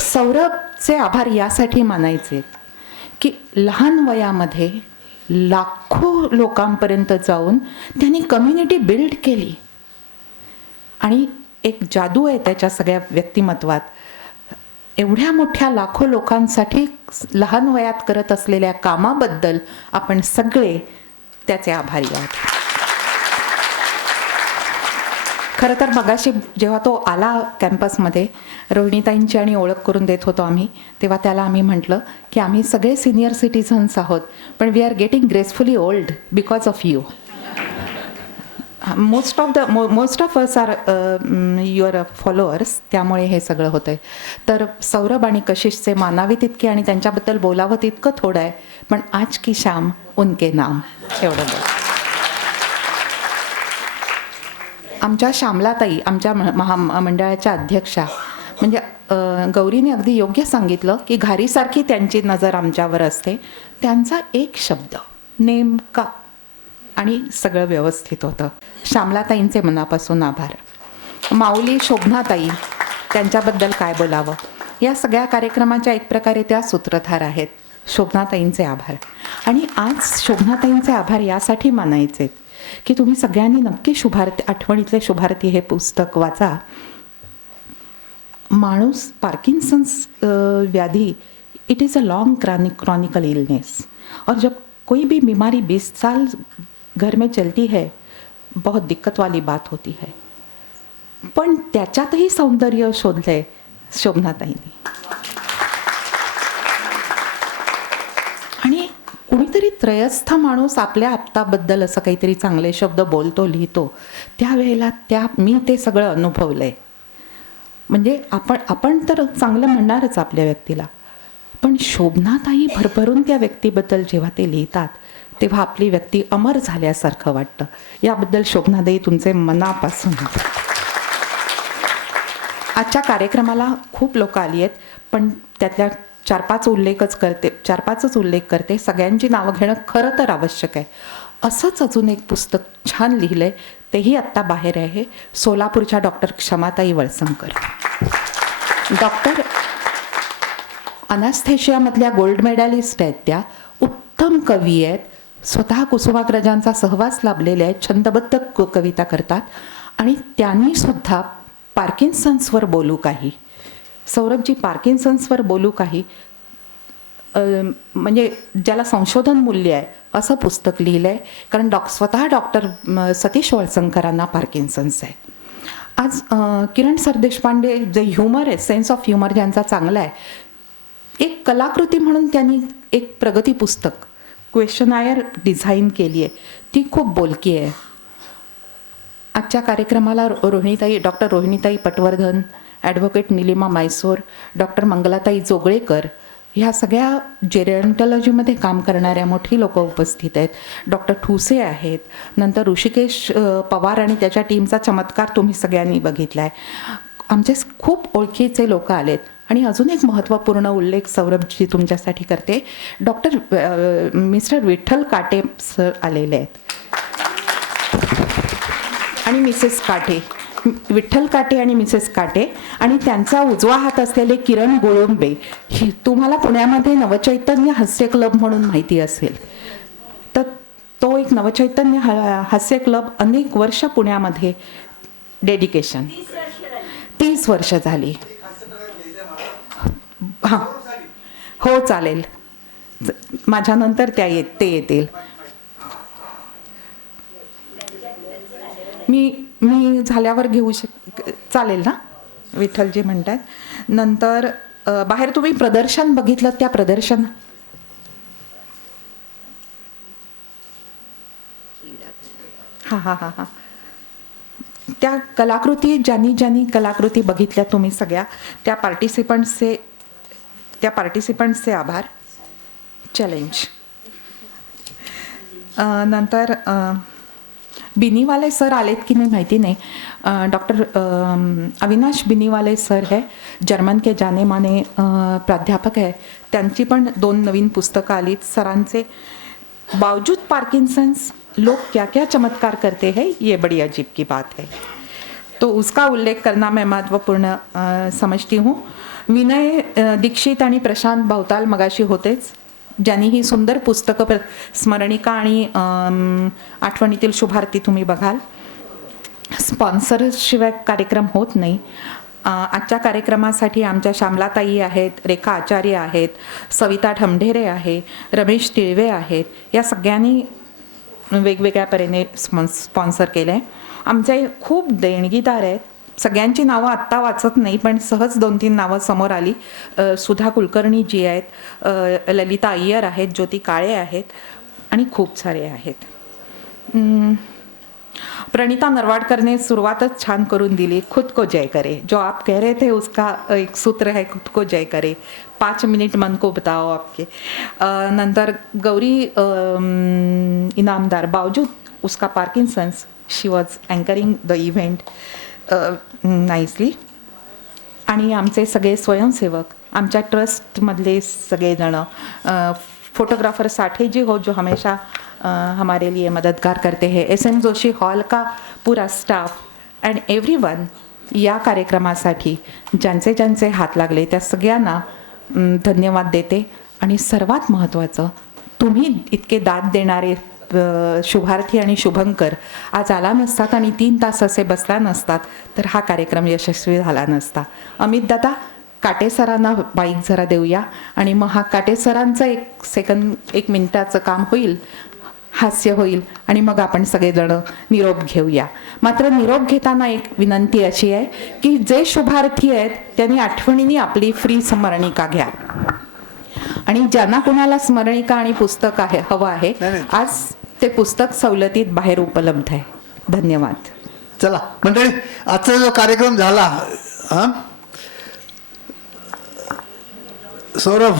सौरभचे आभार यासाठी मानायचे की लहान वयामध्ये लाखो लोकांपर्यंत जाऊन त्यांनी कम्युनिटी बिल्ड केली. आणि एक जादू आहे त्याच्या सगळ्या व्यक्तिमत्वात. एवढ्या मोठ्या लाखो लोकांसाठी लहान वयात करत असलेल्या कामाबद्दल आपण सगळे त्याचे आभारी आहोत. खरं तर मगाशी जेव्हा तो आला कॅम्पसमध्ये रोहिणीताईंची आणि ओळख करून देत होतो आम्ही, तेव्हा त्याला आम्ही म्हटलं की आम्ही सगळे सिनियर सिटीझन्स आहोत पण we are getting gracefully old because of you. Most of us are your followers. त्यामुळे हे सगळं होतं आहे. तर सौरभ आणि कशिशचे मानावे तितके आणि त्यांच्याबद्दल बोलावं तितकं थोडं आहे. पण आज की शाम उनके नाम एवढं बोल. आमच्या श्यामलाताई, आमच्या महामंडळाच्या अध्यक्षा, म्हणजे गौरीने अगदी योग्य सांगितलं की घारीसारखी त्यांची नजर आमच्यावर असते. त्यांचा एक शब्द नेमका आणि सगळं व्यवस्थित होतं. श्यामलाताईंचे मनापासून आभार. माऊली शोभनाताई, त्यांच्याबद्दल काय बोलावं. या सगळ्या कार्यक्रमाच्या एक प्रकारे त्या सूत्रधार आहेत. शोभनाताईंचे आभार. आणि आज शोभनाताईंचे आभार यासाठी मानायचे की तुम्ही सगळ्यांनी नक्की आठवणीतले शुभारती हे पुस्तक वाचा. माणूस पार्किन्सन्स व्याधी, it is a long Chronicle illness और जब कोई भी बीमारी 20 साल घर में चलती है बहुत दिक्कत वाली बात होती है. पण त्याच्यातही सौंदर्य शोधलंय शोभनाताईंनी. आणि कुणीतरी त्रयस्थ माणूस आपल्या आप्ताबद्दल असं काहीतरी चांगले शब्द बोलतो, लिहितो, त्यावेळेला मी ते सगळं अनुभवलंय. म्हणजे आपण तर चांगलं म्हणणारच आपल्या व्यक्तीला, पण शोभनाताई भरभरून त्या व्यक्तीबद्दल जेव्हा ते लिहितात तेव्हा आपली व्यक्ती अमर झाल्यासारखं वाटतं. याबद्दल शोभनादेवी तुमचे मनापासून आजच्या कार्यक्रमाला खूप लोक आली आहेत, पण त्यातल्या 4-5 उल्लेख करते. सगळ्यांची नावं घेणं खरं तर आवश्यक आहे. असंच अजून एक पुस्तक छान लिहिलं आहे, तेही आत्ता बाहेर आहे. सोलापूरच्या doctor क्षमाताई Walsankar, doctor अनास्थेशियामधल्या gold medallist आहेत. त्या उत्तम कवी आहेत. स्वतः कुसुमाग्रजांचा सहवास लाभलेले आहेत. छंदबद्ध कविता करतात आणि त्यांनी सुद्धा पार्किन्सन्सवर बोलू काही, सौरभजी पार्किन्सन्सवर बोलू काही, म्हणजे ज्याला संशोधन मूल्य आहे असं पुस्तक लिहिलं आहे. कारण स्वतः डॉक्टर सतीश वळसंकरांना पार्किन्सन्स आहे. आज किरण सरदेशपांडे, जे ह्युमर आहे, सेन्स ऑफ ह्युमर ज्यांचा चांगला आहे, एक कलाकृती म्हणून त्यांनी एक प्रगती पुस्तक क्वेश्चनायर डिझाईन केली आहे. ती खूप बोलकी आहे. आजच्या कार्यक्रमाला डॉक्टर रोहिणीताई पटवर्धन, ॲडव्होकेट निलिमा मैसूर, डॉक्टर मंगलाताई जोगळेकर, ह्या सगळ्या जेरंटॉलॉजीमध्ये काम करणाऱ्या मोठी लोकं उपस्थित आहेत. डॉक्टर ठुसे आहेत. नंतर ऋषिकेश पवार आणि त्याच्या टीमचा चमत्कार तुम्ही सगळ्यांनी बघितला आहे. आमचे खूप ओळखीचे लोक आलेत. आणि अजून एक महत्त्वपूर्ण उल्लेख सौरभजी तुमच्यासाठी करते. मिस्टर विठ्ठल काटे सर आलेले आहेत आणि मिसेस काटे, विठ्ठल काटे आणि मिसेस काटे, आणि त्यांचा उजवा हात असलेले किरण गोळंबे. तुम्हाला पुण्यामध्ये नवचैतन्य हास्य क्लब म्हणून माहिती असेल, तर तो एक नवचैतन्य हास्य क्लब अनेक वर्ष पुण्यामध्ये डेडिकेशन 30 वर्ष झाली. हां, हो चालेल. माझ्यानंतर ते येतील. मी झाल्यावर घेऊ चालेल ना, विठ्ठलजी म्हणतात. नंतर बाहेर तुम्ही प्रदर्शन बघितलं, त्या प्रदर्शन हां त्या कलाकृती, ज्यांनी कलाकृती बघितल्या तुम्ही सगळ्या, त्या पार्टिसिपंट्सचे आभार. चॅलेंज. नंतर बिनीवाले सर आलेत की नाही माहिती नाही. डॉक्टर अविनाश बिनीवाले सर है, जर्मन के जाने माने प्राध्यापक है. त्यांची पण 2 नवीन पुस्तकं आलीत. सरांचे बावजूद पार्किंसंस लोग क्या क्या चमत्कार करते हैं, ये बड़ी अजीब की बात है, तो उसका उल्लेख करना मैं महत्वपूर्ण समझती हूँ. विनय दीक्षित आणि प्रशांत भावताल मगाशी होतेच, ज्यांनी ही सुंदर पुस्तकं स्मरणिका आणि आठवणीतील शुभारती तुम्ही बघाल. स्पॉन्सरशिवाय कार्यक्रम होत नाही. आजच्या कार्यक्रमासाठी आमच्या श्यामलाताई आहेत, रेखा आचार्य आहेत, सविता ठमढेरे आहे, रमेश तिळवे आहेत. या सगळ्यांनी वेगवेगळ्या परीने स्पॉन्सर केलं आहे. आमचे खूप देणगीदार आहेत. सगळ्यांची नावं आत्ता वाचत नाही, पण सहज 2-3 नावं समोर आली. सुधा कुलकर्णी जी आहेत, ललिता अय्यर आहेत, ज्योती काळे आहेत आणि खूप सारे आहेत. प्रणिता नरवाडकर ने सुरुवातच छान करून दिली. खुद को जय करे, जो आप कह रहे थे उसका एक सूत्र है, खुद को जय करे. 5 मिनट मन को बताओ आपके. नंतर गौरी इनामदार, बावजूद उसका Parkinson's, she was anchoring the event nicely. आणि आमचे सगळे स्वयंसेवक, आमच्या ट्रस्टमधले सगळेजणं, फोटोग्राफर साठे जी हो जो हमेशा हमारे लिए मददगार करते हैं, SM जोशी हॉल का पूरा स्टाफ अँड एव्हरीवन. या कार्यक्रमासाठी ज्यांचे ज्यांचे हात लागले त्या सगळ्यांना धन्यवाद देते. आणि सर्वात महत्त्वाचं, तुम्ही इतके दाद देणारे शुभार्थी आणि शुभंकर आज आला नसतात आणि 3 तास असे बसला नसतात तर हा कार्यक्रम यशस्वी झाला नसता. अमित दादा, काटे सरांना बाईक जरा देऊया आणि मग हा काटे सरांचं 1 मिनिटाचं काम होईल, हास्य होईल आणि मग आपण सगळेजण निरोप घेऊया. मात्र निरोप घेताना एक विनंती अशी आहे की जे शुभार्थी आहेत त्यांनी आठवणीने आपली फ्री स्मरणिका घ्या. आणि ज्यांना कोणाला स्मरणिका आणि पुस्तक हवं आहे, आज ते पुस्तक सवलतीत बाहेर उपलब्ध आहे. धन्यवाद. चला मंडळी, आजचा जो कार्यक्रम झाला, सौरभ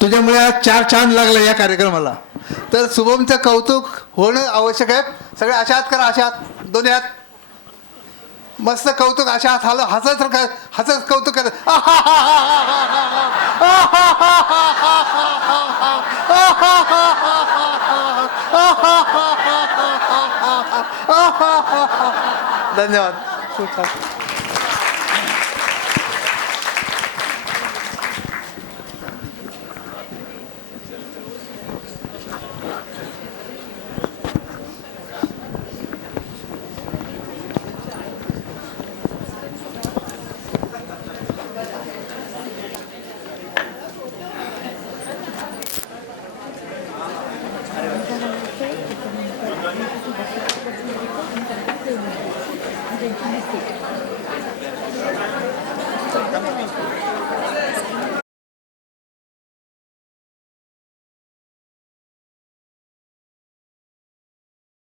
तुझ्यामुळे आज 4 चांद लागला या कार्यक्रमाला. तर शुभमचं कौतुक होणं आवश्यक आहे. सगळे अशा हात करा, अशा हात, दोन्ही हात. मस्त कौतुक, अशा हात हाल, हसत कौतुक कर. धन्यवाद. खूप छान.